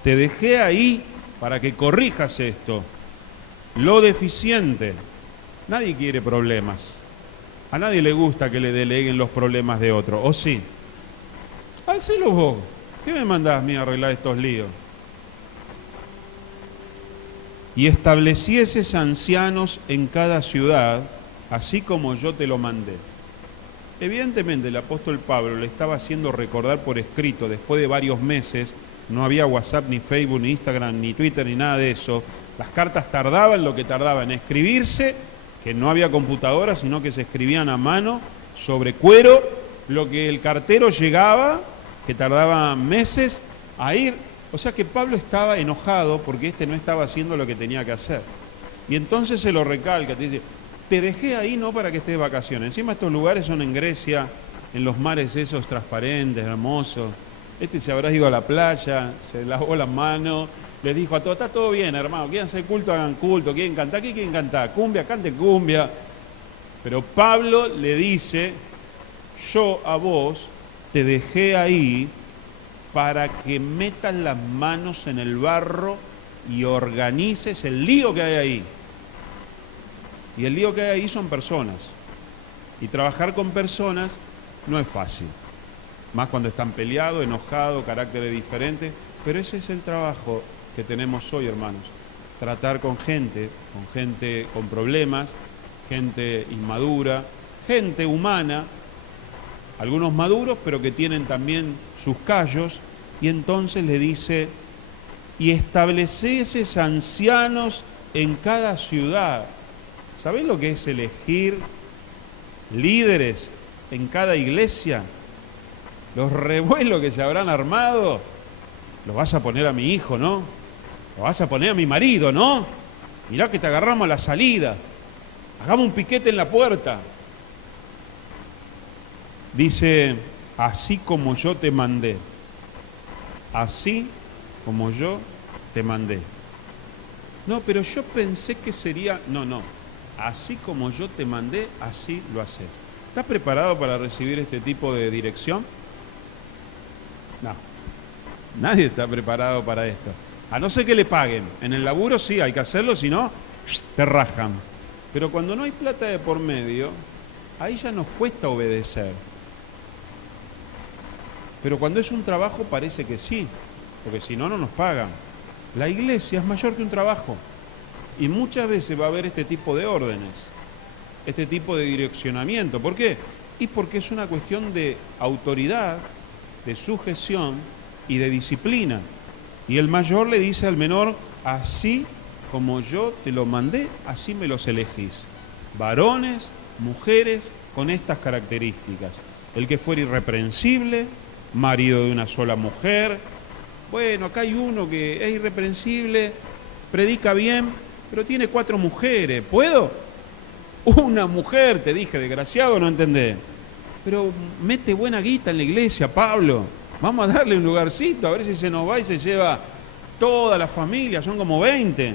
te dejé ahí para que corrijas esto. Lo deficiente. Nadie quiere problemas. A nadie le gusta que le deleguen los problemas de otro, ¿o sí? Hacelo vos. ¿Qué me mandás a mí a arreglar estos líos? Y establecieses ancianos en cada ciudad, así como yo te lo mandé. Evidentemente el apóstol Pablo le estaba haciendo recordar por escrito, después de varios meses, no había WhatsApp, ni Facebook, ni Instagram, ni Twitter, ni nada de eso. Las cartas tardaban lo que tardaban en escribirse, que no había computadora, sino que se escribían a mano, sobre cuero, lo que el cartero llegaba, que tardaba meses, a ir. O sea que Pablo estaba enojado porque no estaba haciendo lo que tenía que hacer. Y entonces se lo recalca, te dice: te dejé ahí no para que estés de vacaciones. Encima estos lugares son en Grecia, en los mares esos transparentes, hermosos. Se habrá ido a la playa, se lavó las manos, les dijo a todos: está todo bien, hermano, quieren hacer culto, hagan culto, quieren cantar, ¿qué quieren cantar? Cumbia, cante cumbia. Pero Pablo le dice: yo a vos te dejé ahí para que metas las manos en el barro y organices el lío que hay ahí. Y el lío que hay ahí son personas. Y trabajar con personas no es fácil. Más cuando están peleados, enojados, caracteres diferentes. Pero ese es el trabajo que tenemos hoy, hermanos. Tratar con gente con problemas, gente inmadura, gente humana, algunos maduros, pero que tienen también sus callos, y entonces le dice: y estableces ancianos en cada ciudad. ¿Sabés lo que es elegir líderes en cada iglesia? Los revuelos que se habrán armado, los vas a poner a mi hijo, ¿no? Lo vas a poner a mi marido, ¿no? Mirá que te agarramos a la salida, hagamos un piquete en la puerta. Dice: así como yo te mandé, así como yo te mandé. No, pero yo pensé que sería... No, así como yo te mandé, así lo haces. ¿Estás preparado para recibir este tipo de dirección? No, nadie está preparado para esto. A no ser que le paguen. En el laburo sí, hay que hacerlo, si no, te rajan. Pero cuando no hay plata de por medio, ahí ya nos cuesta obedecer. Pero cuando es un trabajo parece que sí, porque si no, no nos pagan. La iglesia es mayor que un trabajo y muchas veces va a haber este tipo de órdenes, este tipo de direccionamiento. ¿Por qué? Y porque es una cuestión de autoridad, de sujeción y de disciplina. Y el mayor le dice al menor: así como yo te lo mandé, así me los elegís. Varones, mujeres, con estas características. El que fuera irreprensible, marido de una sola mujer. Bueno, acá hay uno que es irreprensible, predica bien, pero tiene 4 mujeres. ¿Puedo? Una mujer, te dije, desgraciado, no entendés. Pero mete buena guita en la iglesia, Pablo. Vamos a darle un lugarcito, a ver si se nos va y se lleva toda la familia, son como 20.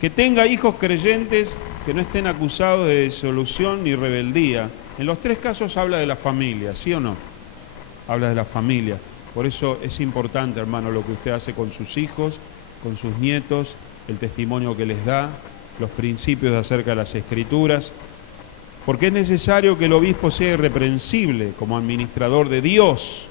Que tenga hijos creyentes que no estén acusados de disolución ni rebeldía. En los 3 casos habla de la familia, ¿sí o no? Habla de la familia. Por eso es importante, hermano, lo que usted hace con sus hijos, con sus nietos, el testimonio que les da. los principios acerca de las Escrituras, porque es necesario que el obispo sea irreprensible como administrador de Dios,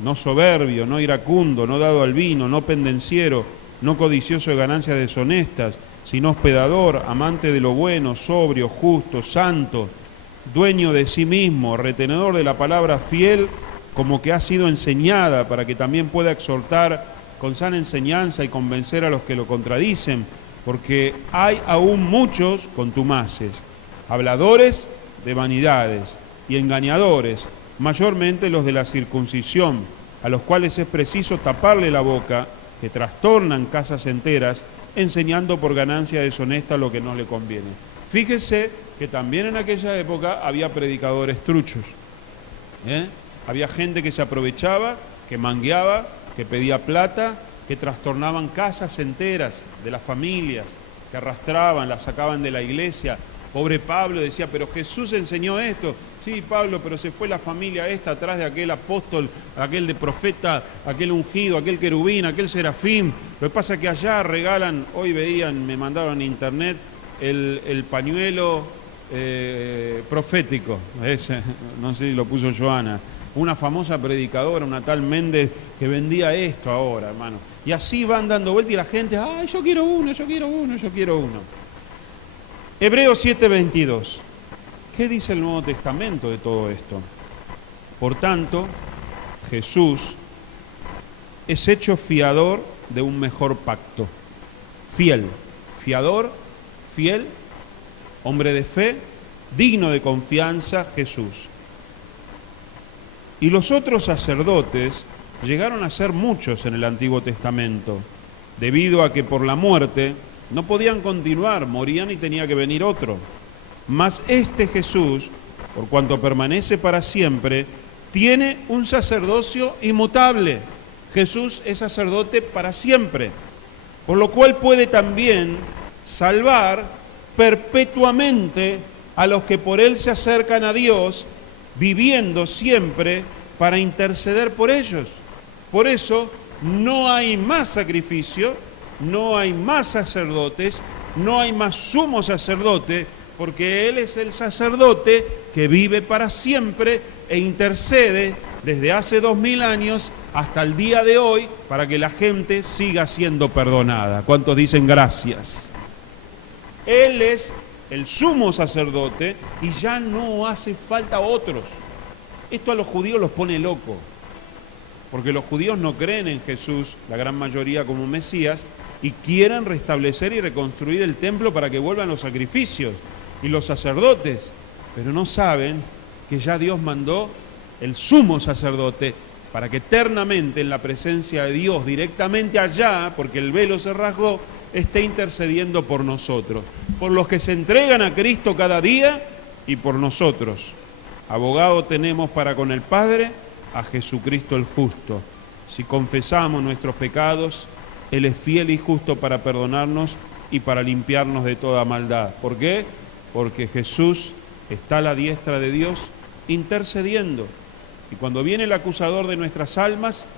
no soberbio, no iracundo, no dado al vino, no pendenciero, no codicioso de ganancias deshonestas, sino hospedador, amante de lo bueno, sobrio, justo, santo, dueño de sí mismo, retenedor de la palabra, fiel como que ha sido enseñada, para que también pueda exhortar con sana enseñanza y convencer a los que lo contradicen, porque hay aún muchos contumaces, habladores de vanidades y engañadores, mayormente los de la circuncisión, a los cuales es preciso taparle la boca, que trastornan casas enteras, enseñando por ganancia deshonesta lo que no le conviene. Fíjese que también en aquella época había predicadores truchos, había gente que se aprovechaba, que mangueaba, que pedía plata, que trastornaban casas enteras de las familias, que arrastraban, las sacaban de la iglesia. Pobre Pablo decía, pero Jesús enseñó esto. Sí, Pablo, pero se fue la familia esta atrás de aquel apóstol, aquel de profeta, aquel ungido, aquel querubín, aquel serafín. Lo que pasa es que allá regalan, hoy veían, me mandaron en internet, el pañuelo profético. Ese, no sé si lo puso Joana. Una famosa predicadora, una tal Méndez, que vendía esto ahora, hermano. Y así van dando vueltas y la gente, ay, yo quiero uno, yo quiero uno, yo quiero uno. Hebreos 7:22. ¿Qué dice el Nuevo Testamento de todo esto? Por tanto, Jesús es hecho fiador de un mejor pacto. Fiel, fiador, fiel, hombre de fe, digno de confianza, Jesús. Y los otros sacerdotes llegaron a ser muchos en el Antiguo Testamento, debido a que por la muerte no podían continuar, morían y tenía que venir otro. Mas este Jesús, por cuanto permanece para siempre, tiene un sacerdocio inmutable. Jesús es sacerdote para siempre, por lo cual puede también salvar perpetuamente a los que por él se acercan a Dios, viviendo siempre para interceder por ellos. Por eso no hay más sacrificio, no hay más sacerdotes, no hay más sumo sacerdote, porque Él es el sacerdote que vive para siempre e intercede desde hace 2000 años hasta el día de hoy para que la gente siga siendo perdonada. ¿Cuántos dicen gracias? Él es el sumo sacerdote y ya no hace falta otros. Esto a los judíos los pone locos, porque los judíos no creen en Jesús, la gran mayoría como Mesías, y quieren restablecer y reconstruir el templo para que vuelvan los sacrificios y los sacerdotes, pero no saben que ya Dios mandó el sumo sacerdote para que eternamente en la presencia de Dios, directamente allá, porque el velo se rasgó, esté intercediendo por nosotros, por los que se entregan a Cristo cada día y por nosotros. Abogado tenemos para con el Padre a Jesucristo el justo. Si confesamos nuestros pecados, Él es fiel y justo para perdonarnos y para limpiarnos de toda maldad. ¿Por qué? Porque Jesús está a la diestra de Dios intercediendo. Y cuando viene el acusador de nuestras almas,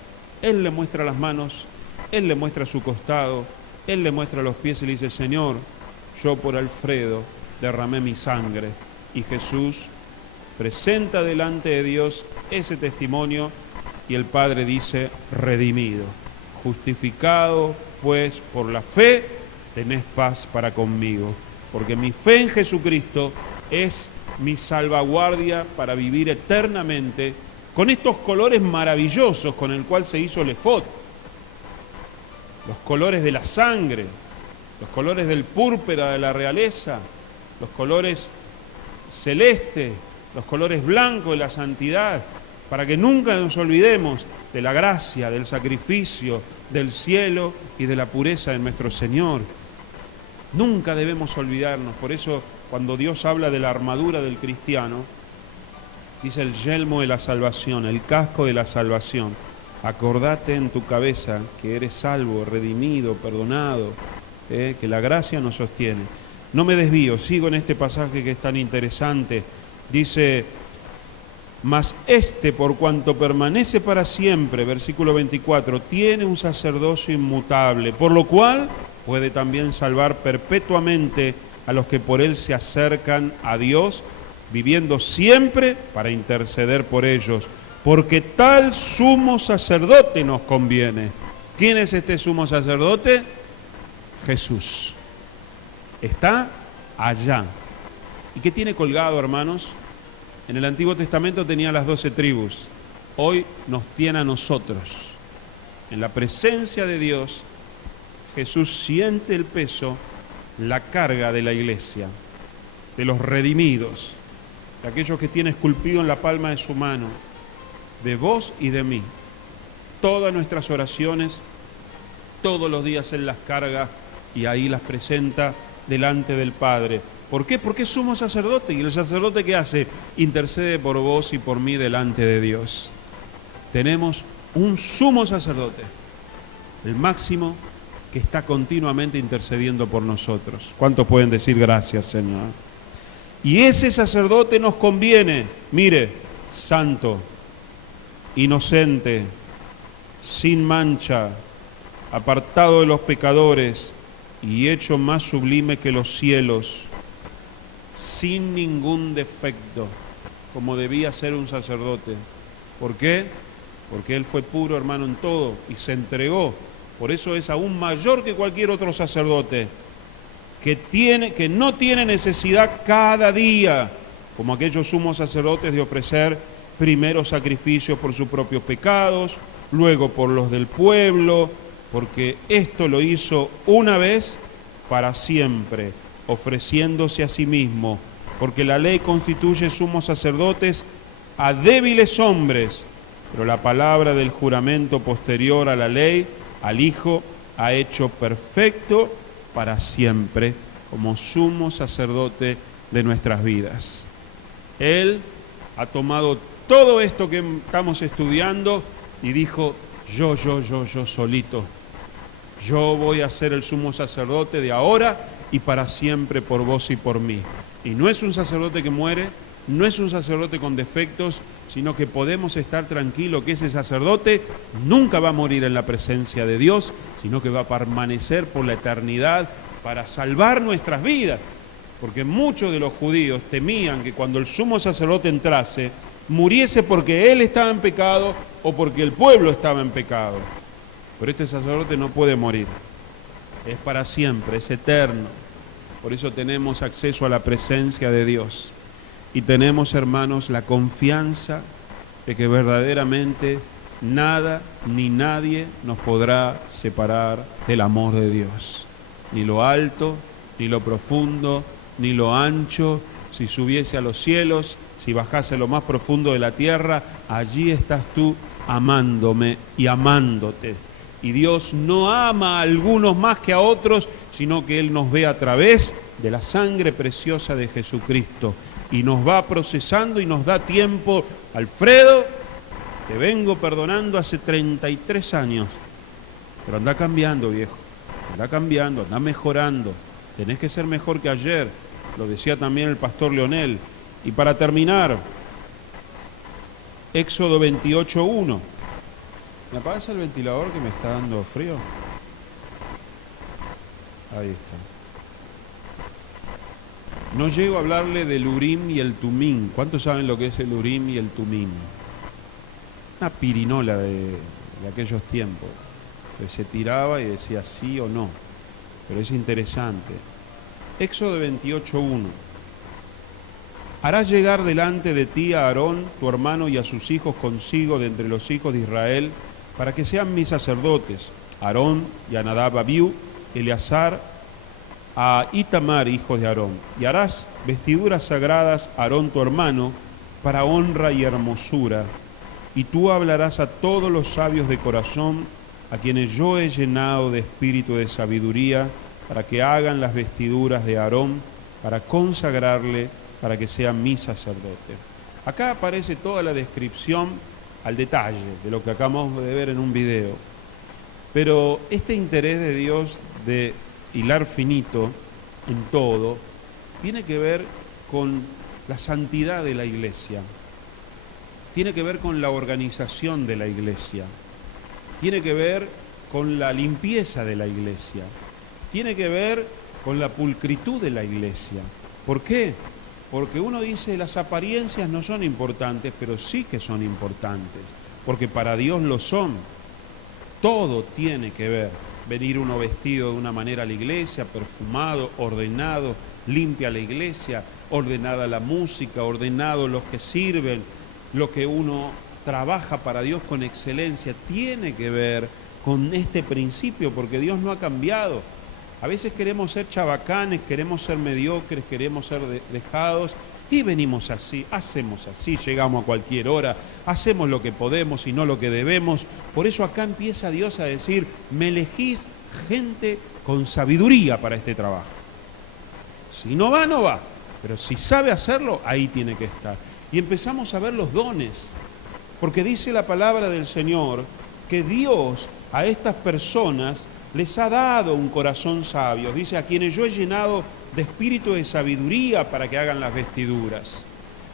Él le muestra las manos, Él le muestra su costado, Él le muestra los pies y le dice, Señor, yo por Alfredo derramé mi sangre. Y Jesús presenta delante de Dios ese testimonio y el Padre dice, redimido, justificado pues por la fe, tenés paz para conmigo, porque mi fe en Jesucristo es mi salvaguardia para vivir eternamente con estos colores maravillosos con el cual se hizo el efod, los colores de la sangre, los colores del púrpura de la realeza, los colores celestes, los colores blancos de la santidad, para que nunca nos olvidemos de la gracia, del sacrificio, del cielo y de la pureza de nuestro Señor. Nunca debemos olvidarnos. Por eso, cuando Dios habla de la armadura del cristiano, dice el yelmo de la salvación, el casco de la salvación. Acordate en tu cabeza que eres salvo, redimido, perdonado, que la gracia nos sostiene. No me desvío, sigo en este pasaje que es tan interesante. Dice, Mas este, por cuanto permanece para siempre, versículo 24, tiene un sacerdocio inmutable, por lo cual puede también salvar perpetuamente a los que por él se acercan a Dios, viviendo siempre para interceder por ellos, porque tal sumo sacerdote nos conviene. ¿Quién es este sumo sacerdote? Jesús. Está allá. ¿Y qué tiene colgado, hermanos? En el Antiguo Testamento tenía las 12 tribus. Hoy nos tiene a nosotros. En la presencia de Dios, Jesús siente el peso, la carga de la iglesia, de los redimidos, de aquellos que tiene esculpido en la palma de su mano, de vos y de mí. Todas nuestras oraciones, todos los días Él las carga y ahí las presenta delante del Padre. ¿Por qué? Porque es sumo sacerdote. ¿Y el sacerdote qué hace? Intercede por vos y por mí delante de Dios. Tenemos un sumo sacerdote, el máximo, que está continuamente intercediendo por nosotros. ¿Cuántos pueden decir gracias, Señor? Y ese sacerdote nos conviene, mire, santo, inocente, sin mancha, apartado de los pecadores y hecho más sublime que los cielos, sin ningún defecto, como debía ser un sacerdote. ¿Por qué? Porque Él fue puro, hermano, en todo y se entregó. Por eso es aún mayor que cualquier otro sacerdote, que no tiene necesidad cada día, como aquellos sumos sacerdotes, de ofrecer primero sacrificios por sus propios pecados, luego por los del pueblo, porque esto lo hizo una vez para siempre, ofreciéndose a sí mismo, porque la ley constituye sumos sacerdotes a débiles hombres, pero la palabra del juramento posterior a la ley, al Hijo, ha hecho perfecto para siempre, como sumo sacerdote de nuestras vidas. Él ha tomado todo esto que estamos estudiando y dijo, yo solito, yo voy a ser el sumo sacerdote de ahora y para siempre por vos y por mí. Y no es un sacerdote que muere, no es un sacerdote con defectos, sino que podemos estar tranquilos que ese sacerdote nunca va a morir en la presencia de Dios, sino que va a permanecer por la eternidad para salvar nuestras vidas. Porque muchos de los judíos temían que cuando el sumo sacerdote entrase, muriese porque él estaba en pecado o porque el pueblo estaba en pecado. Pero este sacerdote no puede morir. Es para siempre, es eterno. Por eso tenemos acceso a la presencia de Dios. Y tenemos, hermanos, la confianza de que verdaderamente nada ni nadie nos podrá separar del amor de Dios. Ni lo alto, ni lo profundo, ni lo ancho. Si subiese a los cielos, si bajase a lo más profundo de la tierra, allí estás tú amándome y amándote. Y Dios no ama a algunos más que a otros, sino que Él nos ve a través de la sangre preciosa de Jesucristo. Y nos va procesando y nos da tiempo. Alfredo, te vengo perdonando hace 33 años, pero anda cambiando, viejo. Anda cambiando, anda mejorando. Tenés que ser mejor que ayer. Lo decía también el pastor Leonel. Y para terminar, Éxodo 28:1. ¿Me apagas el ventilador que me está dando frío? Ahí está. No llego a hablarle del Urim y el Tumim. ¿Cuántos saben lo que es el Urim y el Tumim? Una pirinola de aquellos tiempos, que se tiraba y decía sí o no. Pero es interesante. Éxodo 28:1. Harás llegar delante de ti a Aarón, tu hermano, y a sus hijos consigo de entre los hijos de Israel, para que sean mis sacerdotes, Aarón y a Nadab, Abiú, Eleazar, a Itamar, hijos de Aarón. Y harás vestiduras sagradas a Aarón, tu hermano, para honra y hermosura. Y tú hablarás a todos los sabios de corazón, a quienes yo he llenado de espíritu de sabiduría, para que hagan las vestiduras de Aarón, para consagrarle, para que sea mi sacerdote. Acá aparece toda la descripción al detalle de lo que acabamos de ver en un video. Pero este interés de Dios de hilar finito en todo tiene que ver con la santidad de la iglesia. tiene que ver con la organización de la iglesia, tiene que ver con la limpieza de la iglesia, tiene que ver con la pulcritud de la iglesia. ¿Por qué? Porque uno dice las apariencias no son importantes, pero sí que son importantes, porque para Dios lo son. Todo tiene que ver. Venir uno vestido de una manera a la iglesia, perfumado, ordenado, limpia la iglesia, ordenada la música, ordenado los que sirven, lo que uno trabaja para Dios con excelencia, tiene que ver con este principio, porque Dios no ha cambiado. A veces queremos ser chabacanes, queremos ser mediocres, queremos ser dejados y venimos así, hacemos así, llegamos a cualquier hora, hacemos lo que podemos y no lo que debemos. Por eso acá empieza Dios a decir, me elegís gente con sabiduría para este trabajo. Si no va, no va, pero si sabe hacerlo, ahí tiene que estar. Y empezamos a ver los dones, porque dice la palabra del Señor que Dios a estas personas les ha dado un corazón sabio. Dice, a quienes yo he llenado de espíritu de sabiduría para que hagan las vestiduras.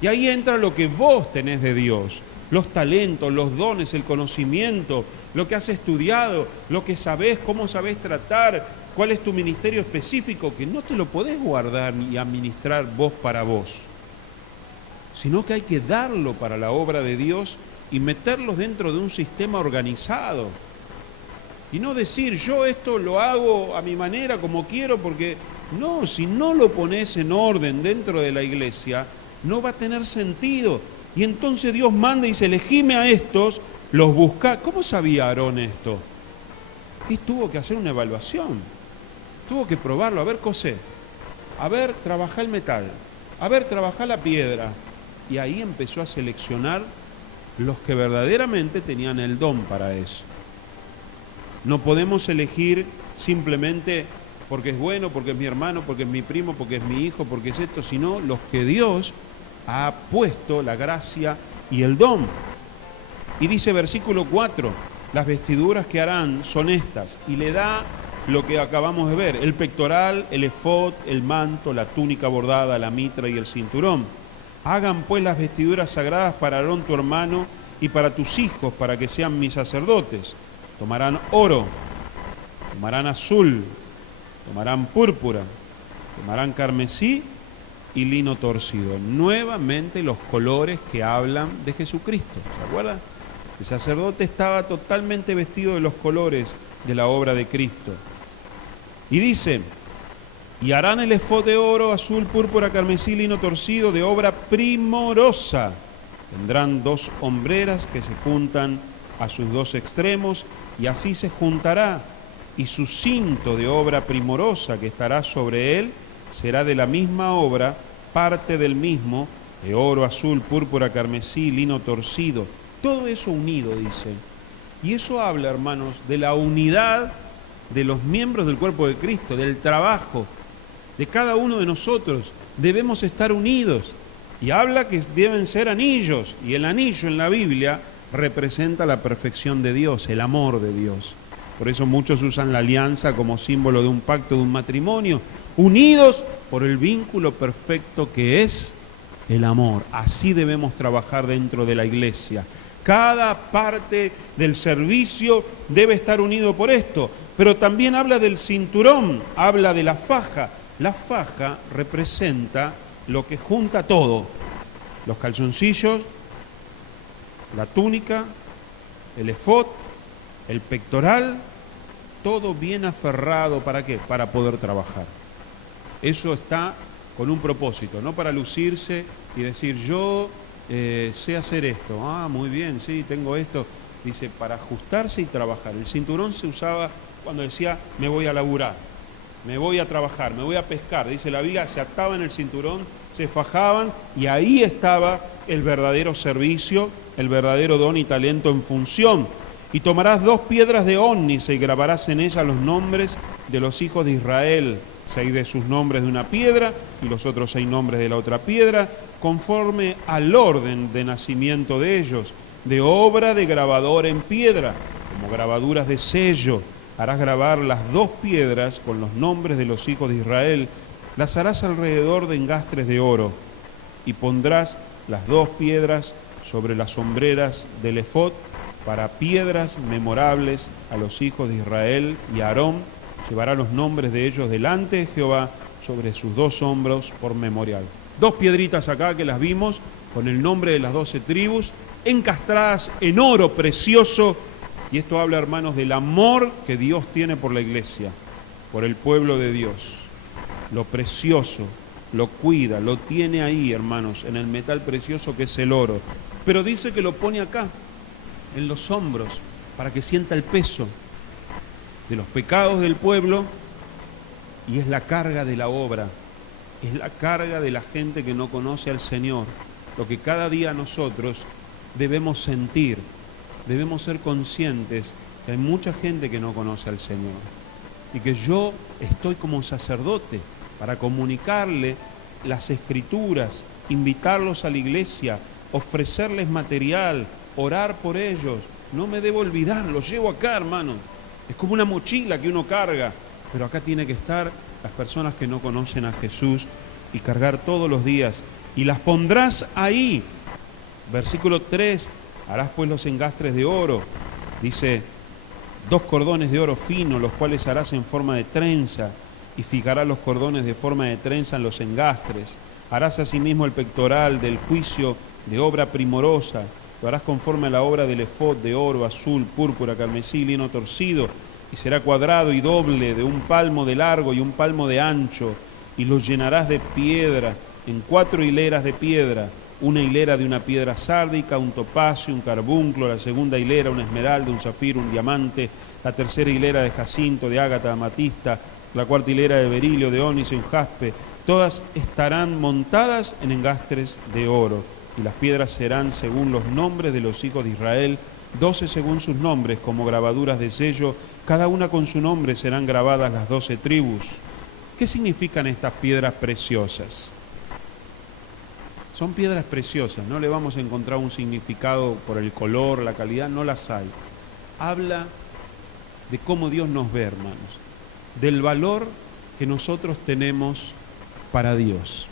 Y ahí entra lo que vos tenés de Dios, los talentos, los dones, el conocimiento, lo que has estudiado, lo que sabés, cómo sabés tratar, cuál es tu ministerio específico, que no te lo podés guardar ni administrar vos para vos, sino que hay que darlo para la obra de Dios y meterlos dentro de un sistema organizado. Y no decir, yo esto lo hago a mi manera, como quiero, porque no, si no lo pones en orden dentro de la iglesia, no va a tener sentido. Y entonces Dios manda y dice, elegime a estos, los busca. ¿Cómo sabía Aarón esto? Y tuvo que hacer una evaluación, tuvo que probarlo, a ver, cosé, a ver, trabajá el metal, a ver, trabajá la piedra. Y ahí empezó a seleccionar los que verdaderamente tenían el don para eso. No podemos elegir simplemente porque es bueno, porque es mi hermano, porque es mi primo, porque es mi hijo, porque es esto, sino los que Dios ha puesto la gracia y el don. Y dice versículo 4, las vestiduras que harán son estas, y le da lo que acabamos de ver, el pectoral, el efod, el manto, la túnica bordada, la mitra y el cinturón. Hagan pues las vestiduras sagradas para Aarón tu hermano y para tus hijos, para que sean mis sacerdotes. Tomarán oro, tomarán azul, tomarán púrpura, tomarán carmesí y lino torcido. Nuevamente los colores que hablan de Jesucristo. ¿Se acuerdan? El sacerdote estaba totalmente vestido de los colores de la obra de Cristo. Y dice, y harán el efod de oro, azul, púrpura, carmesí, lino torcido, de obra primorosa. Tendrán 2 hombreras que se juntan a sus 2 extremos, y así se juntará, y su cinto de obra primorosa que estará sobre él será de la misma obra, parte del mismo, de oro, azul, púrpura, carmesí, lino torcido. Todo eso unido, dice. Y eso habla, hermanos, de la unidad de los miembros del cuerpo de Cristo, del trabajo de cada uno de nosotros. Debemos estar unidos. Y habla que deben ser anillos, y el anillo en la Biblia representa la perfección de Dios, el amor de Dios. Por eso muchos usan la alianza como símbolo de un pacto, de un matrimonio, unidos por el vínculo perfecto que es el amor. Así debemos trabajar dentro de la iglesia. Cada parte del servicio debe estar unido por esto, pero también habla del cinturón, habla de la faja. La faja representa lo que junta todo, los calzoncillos, la túnica, el efod, el pectoral, todo bien aferrado. ¿Para qué? Para poder trabajar. Eso está con un propósito, no para lucirse y decir yo sé hacer esto. Ah, muy bien, sí, tengo esto. Dice, para ajustarse y trabajar. El cinturón se usaba cuando decía me voy a laburar, me voy a trabajar, me voy a pescar. Dice la Biblia, se ataban el cinturón, se fajaban y ahí estaba el verdadero servicio, el verdadero don y talento en función. Y tomarás 2 piedras de ónice y grabarás en ellas los nombres de los hijos de Israel, 6 de sus nombres de una piedra y los otros 6 nombres de la otra piedra, conforme al orden de nacimiento de ellos, de obra de grabador en piedra, como grabaduras de sello. Harás grabar las 2 piedras con los nombres de los hijos de Israel, las harás alrededor de engastres de oro, y pondrás las 2 piedras sobre las sombreras del efod para piedras memorables a los hijos de Israel, y Aarón llevará los nombres de ellos delante de Jehová sobre sus 2 hombros por memorial. 2 piedritas acá que las vimos con el nombre de las 12 tribus, encastradas en oro precioso, y esto habla, hermanos, del amor que Dios tiene por la iglesia, por el pueblo de Dios. Lo precioso, lo cuida, lo tiene ahí, hermanos, en el metal precioso que es el oro. Pero dice que lo pone acá, en los hombros, para que sienta el peso de los pecados del pueblo, y es la carga de la obra, es la carga de la gente que no conoce al Señor, lo que cada día nosotros debemos sentir, debemos ser conscientes que hay mucha gente que no conoce al Señor, y que yo estoy como sacerdote para comunicarle las Escrituras, invitarlos a la iglesia, ofrecerles material, orar por ellos. No me debo olvidar, los llevo acá, hermano. Es como una mochila que uno carga, pero acá tiene que estar las personas que no conocen a Jesús y cargar todos los días. Y las pondrás ahí. Versículo 3, harás pues los engastres de oro. Dice, 2 cordones de oro fino, los cuales harás en forma de trenza, y fijarás los cordones de forma de trenza en los engastres. Harás asimismo el pectoral del juicio de obra primorosa. Lo harás conforme a la obra del efod de oro, azul, púrpura, carmesí, lino torcido, y será cuadrado y doble, de 1 palmo de largo y 1 palmo de ancho, y los llenarás de piedra, en 4 hileras de piedra, una hilera de una piedra sárdica, un topacio, un carbunclo, la segunda hilera una esmeralda, un zafiro, un diamante, la tercera hilera de jacinto, de ágata, amatista, la cuarta hilera de berilio, de ónice, un jaspe. Todas estarán montadas en engastres de oro, y las piedras serán según los nombres de los hijos de Israel, 12 según sus nombres, como grabaduras de sello, cada una con su nombre serán grabadas las 12 tribus. ¿Qué significan estas piedras preciosas? Son piedras preciosas, no le vamos a encontrar un significado por el color, la calidad, no las hay. Habla de cómo Dios nos ve, hermanos, del valor que nosotros tenemos para Dios,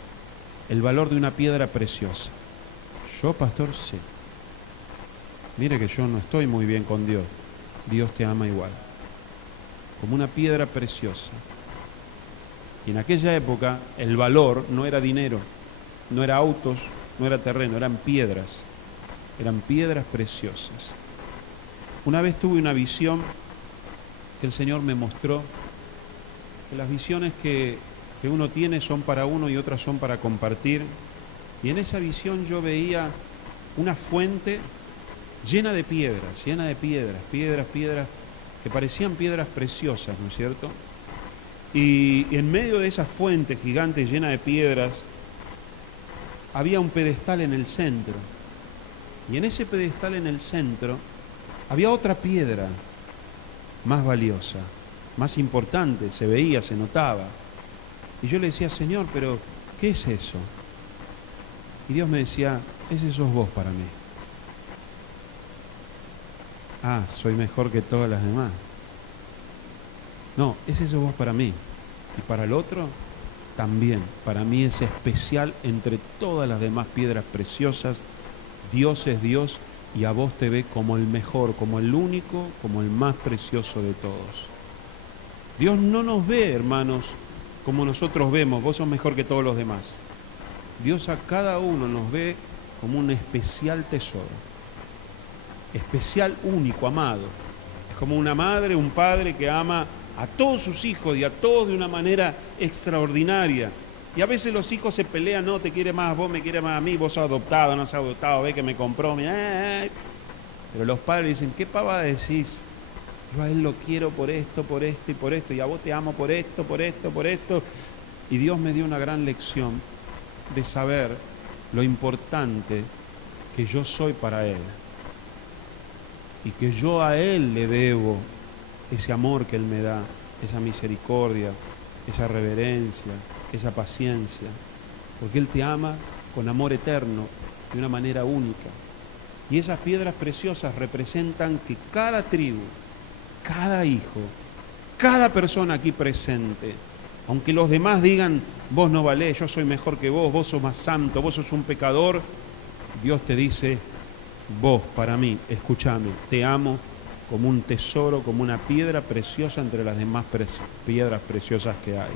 el valor de una piedra preciosa. Yo, pastor, sé. Mire que yo no estoy muy bien con Dios. Dios te ama igual. Como una piedra preciosa. Y en aquella época el valor no era dinero, no era autos, no era terreno, eran piedras. Eran piedras preciosas. Una vez tuve una visión que el Señor me mostró, que las visiones que uno tiene son para uno y otras son para compartir. Y en esa visión yo veía una fuente llena de piedras, piedras que parecían piedras preciosas, ¿no es cierto? Y en medio de esa fuente gigante llena de piedras había un pedestal en el centro. Y en ese pedestal en el centro había otra piedra más valiosa, más importante, se veía, se notaba. Y yo le decía, Señor, pero ¿qué es eso? Y Dios me decía, ese sos vos para mí. Ah, soy mejor que todas las demás. No, ese sos vos para mí. Y para el otro, también. Para mí es especial entre todas las demás piedras preciosas. Dios es Dios y a vos te ve como el mejor, como el único, como el más precioso de todos. Dios no nos ve, hermanos, como nosotros vemos, vos sos mejor que todos los demás. Dios a cada uno nos ve como un especial tesoro, especial, único, amado. Es como una madre, un padre que ama a todos sus hijos y a todos de una manera extraordinaria. Y a veces los hijos se pelean, no, te quiere más, vos me quieres más a mí, vos sos adoptado, no sos adoptado, ve que me compró. Pero los padres dicen, ¿qué pavada decís? Yo a él lo quiero por esto y por esto, y a vos te amo por esto. Y Dios me dio una gran lección de saber lo importante que yo soy para Él. Y que yo a Él le debo ese amor que Él me da, esa misericordia, esa reverencia, esa paciencia. Porque Él te ama con amor eterno, de una manera única. Y esas piedras preciosas representan que cada tribu, cada hijo, cada persona aquí presente, aunque los demás digan, vos no valés, yo soy mejor que vos sos más santo, vos sos un pecador, Dios te dice, vos para mí, escúchame, te amo como un tesoro, como una piedra preciosa entre las demás piedras preciosas que hay.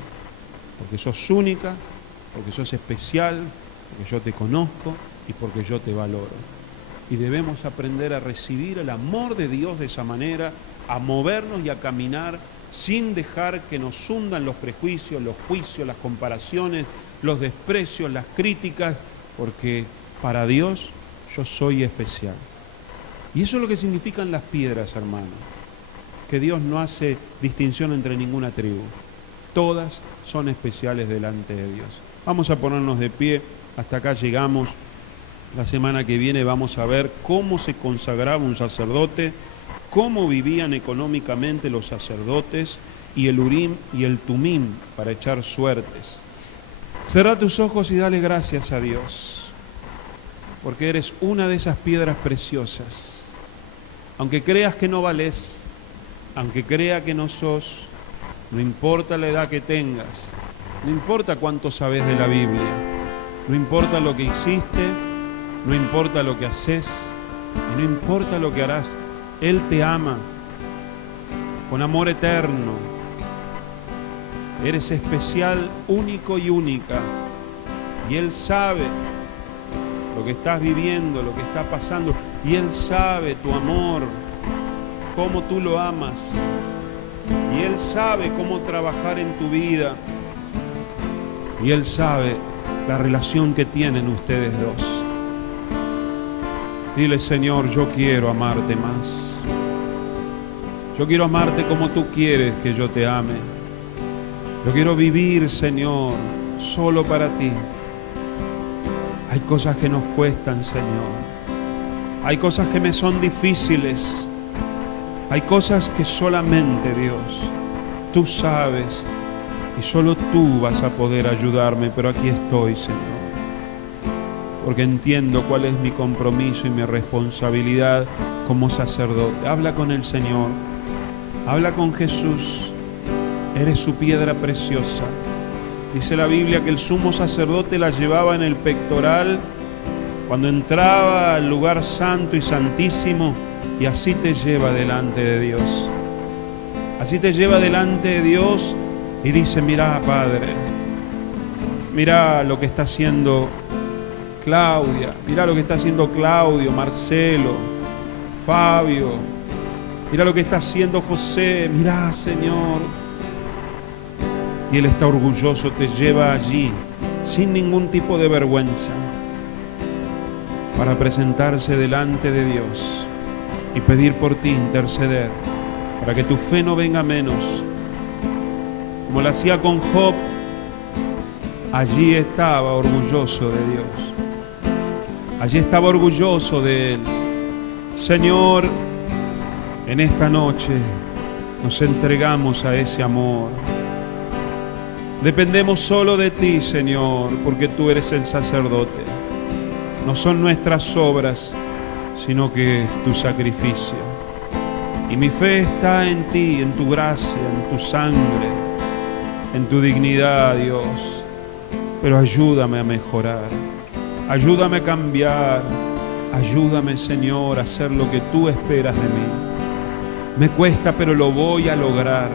Porque sos única, porque sos especial, porque yo te conozco y porque yo te valoro. Y debemos aprender a recibir el amor de Dios de esa manera, a movernos y a caminar sin dejar que nos hundan los prejuicios, los juicios, las comparaciones, los desprecios, las críticas, porque para Dios yo soy especial. Y eso es lo que significan las piedras, hermanos, que Dios no hace distinción entre ninguna tribu. Todas son especiales delante de Dios. Vamos a ponernos de pie, hasta acá llegamos. La semana que viene vamos a ver cómo se consagraba un sacerdote, cómo vivían económicamente los sacerdotes y el Urim y el Tumim para echar suertes. Cerrá tus ojos y dale gracias a Dios, porque eres una de esas piedras preciosas. Aunque creas que no valés, aunque crea que no sos, no importa la edad que tengas, no importa cuánto sabes de la Biblia, no importa lo que hiciste, no importa lo que haces, y no importa lo que harás, Él te ama con amor eterno. Eres especial, único y única, y Él sabe lo que estás viviendo, lo que está pasando, y Él sabe tu amor, cómo tú lo amas, y Él sabe cómo trabajar en tu vida, y Él sabe la relación que tienen ustedes dos. Dile: Señor, yo quiero amarte más. Yo quiero amarte como tú quieres que yo te ame. Yo quiero vivir, Señor, solo para ti. Hay cosas que nos cuestan, Señor. Hay cosas que me son difíciles. Hay cosas que solamente, Dios, tú sabes y solo tú vas a poder ayudarme, pero aquí estoy, Señor, porque entiendo cuál es mi compromiso y mi responsabilidad como sacerdote. Habla con el Señor, habla con Jesús. Eres su piedra preciosa. Dice la Biblia que el sumo sacerdote la llevaba en el pectoral cuando entraba al lugar santo y santísimo, y así te lleva delante de Dios. Así te lleva delante de Dios y dice: mirá, Padre, mirá lo que está haciendo Claudia, mirá lo que está haciendo Claudio, Marcelo, Fabio, mirá lo que está haciendo José, mirá, Señor. Y Él está orgulloso, te lleva allí sin ningún tipo de vergüenza para presentarse delante de Dios y pedir por ti, interceder, para que tu fe no venga menos. Como lo hacía con Job, allí estaba orgulloso de Dios. Allí estaba orgulloso de Él. Señor, en esta noche nos entregamos a ese amor. Dependemos solo de ti, Señor, porque tú eres el sacerdote. No son nuestras obras, sino que es tu sacrificio. Y mi fe está en ti, en tu gracia, en tu sangre, en tu dignidad, Dios. Pero ayúdame a mejorar, ayúdame a cambiar, ayúdame, Señor, a hacer lo que tú esperas de mí. Me cuesta, pero lo voy a lograr.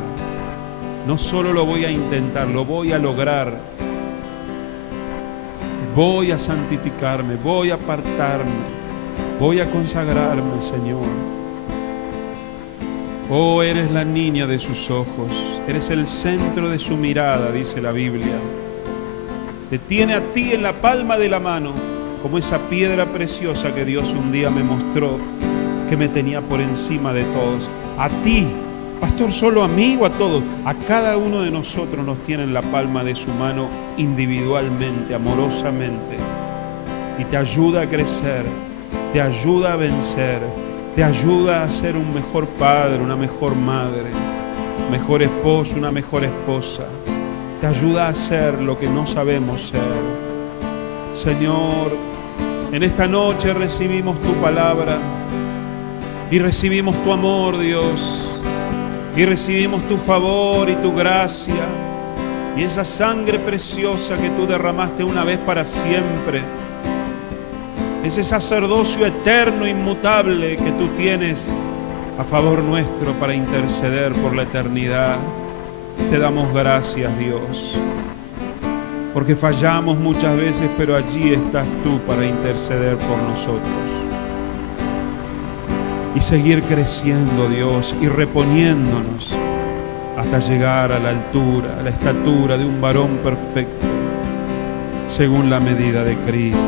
No solo lo voy a intentar, lo voy a lograr. Voy a santificarme, voy a apartarme, voy a consagrarme, Señor. Oh, eres la niña de sus ojos, eres el centro de su mirada, dice la Biblia. Te tiene a ti en la palma de la mano, como esa piedra preciosa que Dios un día me mostró, que me tenía por encima de todos. A ti, pastor, solo a mí o a todos, a cada uno de nosotros nos tiene en la palma de su mano individualmente, amorosamente, y te ayuda a crecer, te ayuda a vencer, te ayuda a ser un mejor padre, una mejor madre, mejor esposo, una mejor esposa. Te ayuda a ser lo que no sabemos ser. Señor, en esta noche recibimos tu palabra y recibimos tu amor, Dios, y recibimos tu favor y tu gracia y esa sangre preciosa que tú derramaste una vez para siempre ese sacerdocio eterno, inmutable que tú tienes a favor nuestro para interceder por la eternidad. Te damos gracias, Dios, porque fallamos muchas veces, pero allí estás tú para interceder por nosotros y seguir creciendo, Dios, y reponiéndonos hasta llegar a la altura, a la estatura de un varón perfecto, según la medida de Cristo.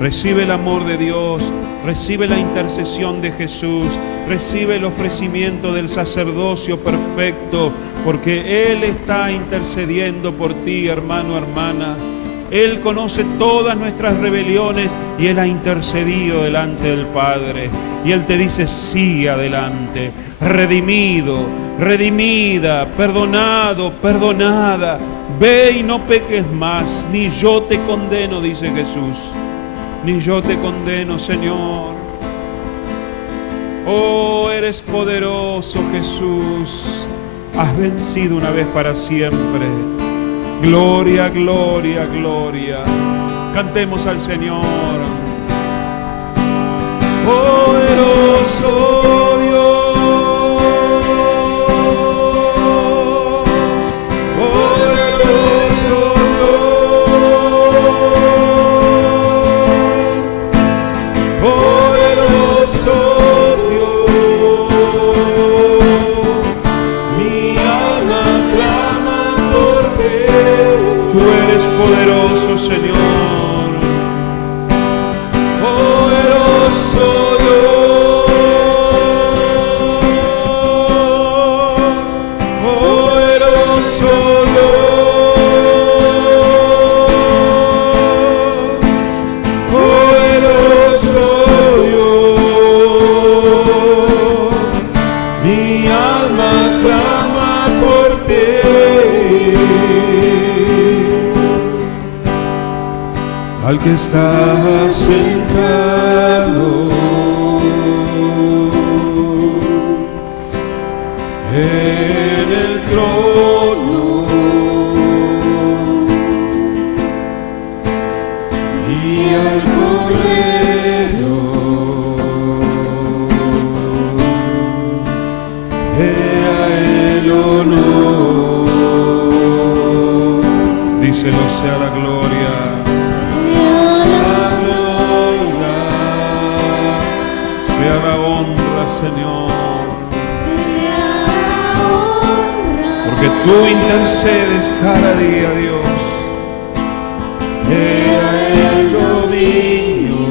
Recibe el amor de Dios, recibe la intercesión de Jesús, recibe el ofrecimiento del sacerdocio perfecto, porque Él está intercediendo por ti, hermano, hermana. Él conoce todas nuestras rebeliones y Él ha intercedido delante del Padre. Y Él te dice: sigue adelante, redimido, redimida, perdonado, perdonada. Ve y no peques más, ni yo te condeno, dice Jesús. Ni yo te condeno, Señor. Oh, eres poderoso, Jesús. Has vencido una vez para siempre. Gloria, gloria, gloria. Cantemos al Señor. Poderoso Dios. Poderoso Señor, poderoso Dios, poderoso Dios, poderoso Dios, mi alma clama por ti. Al que está sentado en el trono y al Cordero sea el honor, díselo, sea la gloria. La honra, Señor, porque tú intercedes cada día, Dios. Sea el dominio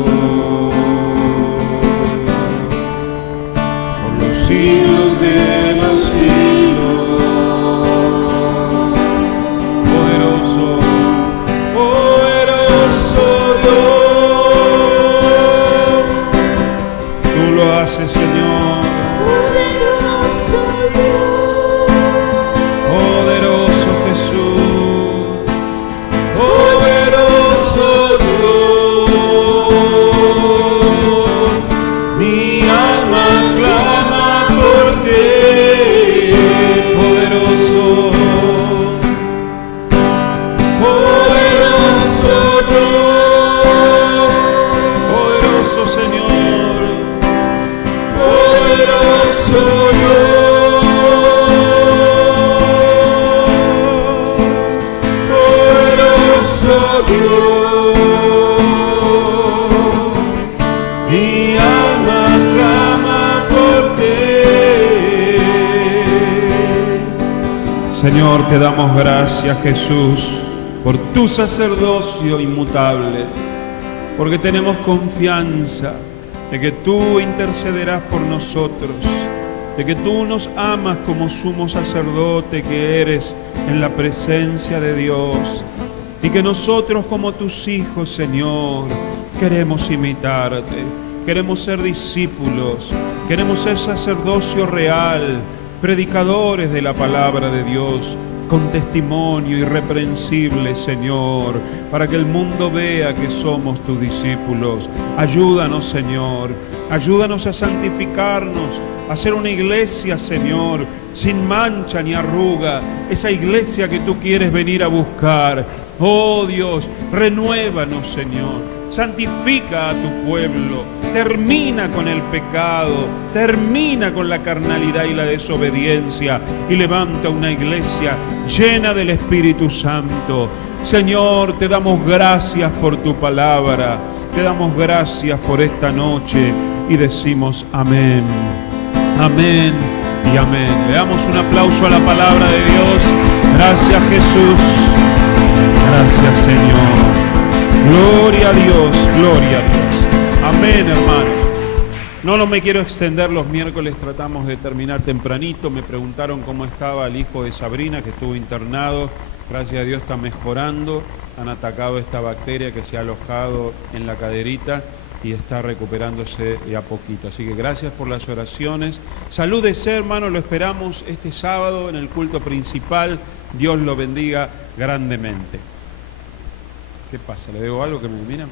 por los siglos de los siglos. Poderoso, poderoso Dios, tú lo haces, Señor. Poderoso Dios, Poderoso Jesús, poderoso Dios, mi alma clama por ti, poderoso, poderoso Dios, poderoso Señor, poderoso Dios. Mi alma clama por ti. Señor, te damos gracias, Jesús, por tu sacerdocio inmutable, porque tenemos confianza de que tú intercederás por nosotros, de que tú nos amas como sumo sacerdote que eres en la presencia de Dios. Y que nosotros como tus hijos, Señor, queremos imitarte, queremos ser discípulos, queremos ser sacerdocio real, predicadores de la palabra de Dios, con testimonio irreprensible, Señor, para que el mundo vea que somos tus discípulos. Ayúdanos, Señor, ayúdanos a santificarnos, a ser una iglesia, Señor, sin mancha ni arruga, esa iglesia que tú quieres venir a buscar. Oh Dios, renuévanos, Señor. santifica a tu pueblo, termina con el pecado, termina con la carnalidad y la desobediencia y levanta una iglesia llena del Espíritu Santo. Señor, te damos gracias por tu palabra, te damos gracias por esta noche y decimos amén, amén y amén. Le damos un aplauso a la palabra de Dios. Gracias, Jesús. Gracias, Señor. Gloria a Dios, gloria a Dios. Amén, hermanos. No me quiero extender, los miércoles tratamos de terminar tempranito. Me preguntaron cómo estaba el hijo de Sabrina, que estuvo internado. Gracias a Dios está mejorando. Han atacado esta bacteria que se ha alojado en la caderita y está recuperándose de a poquito. Así que gracias por las oraciones. Salúdese, hermano, lo esperamos este sábado en el culto principal. Dios lo bendiga grandemente. ¿Qué pasa? ¿Le debo algo que me miran?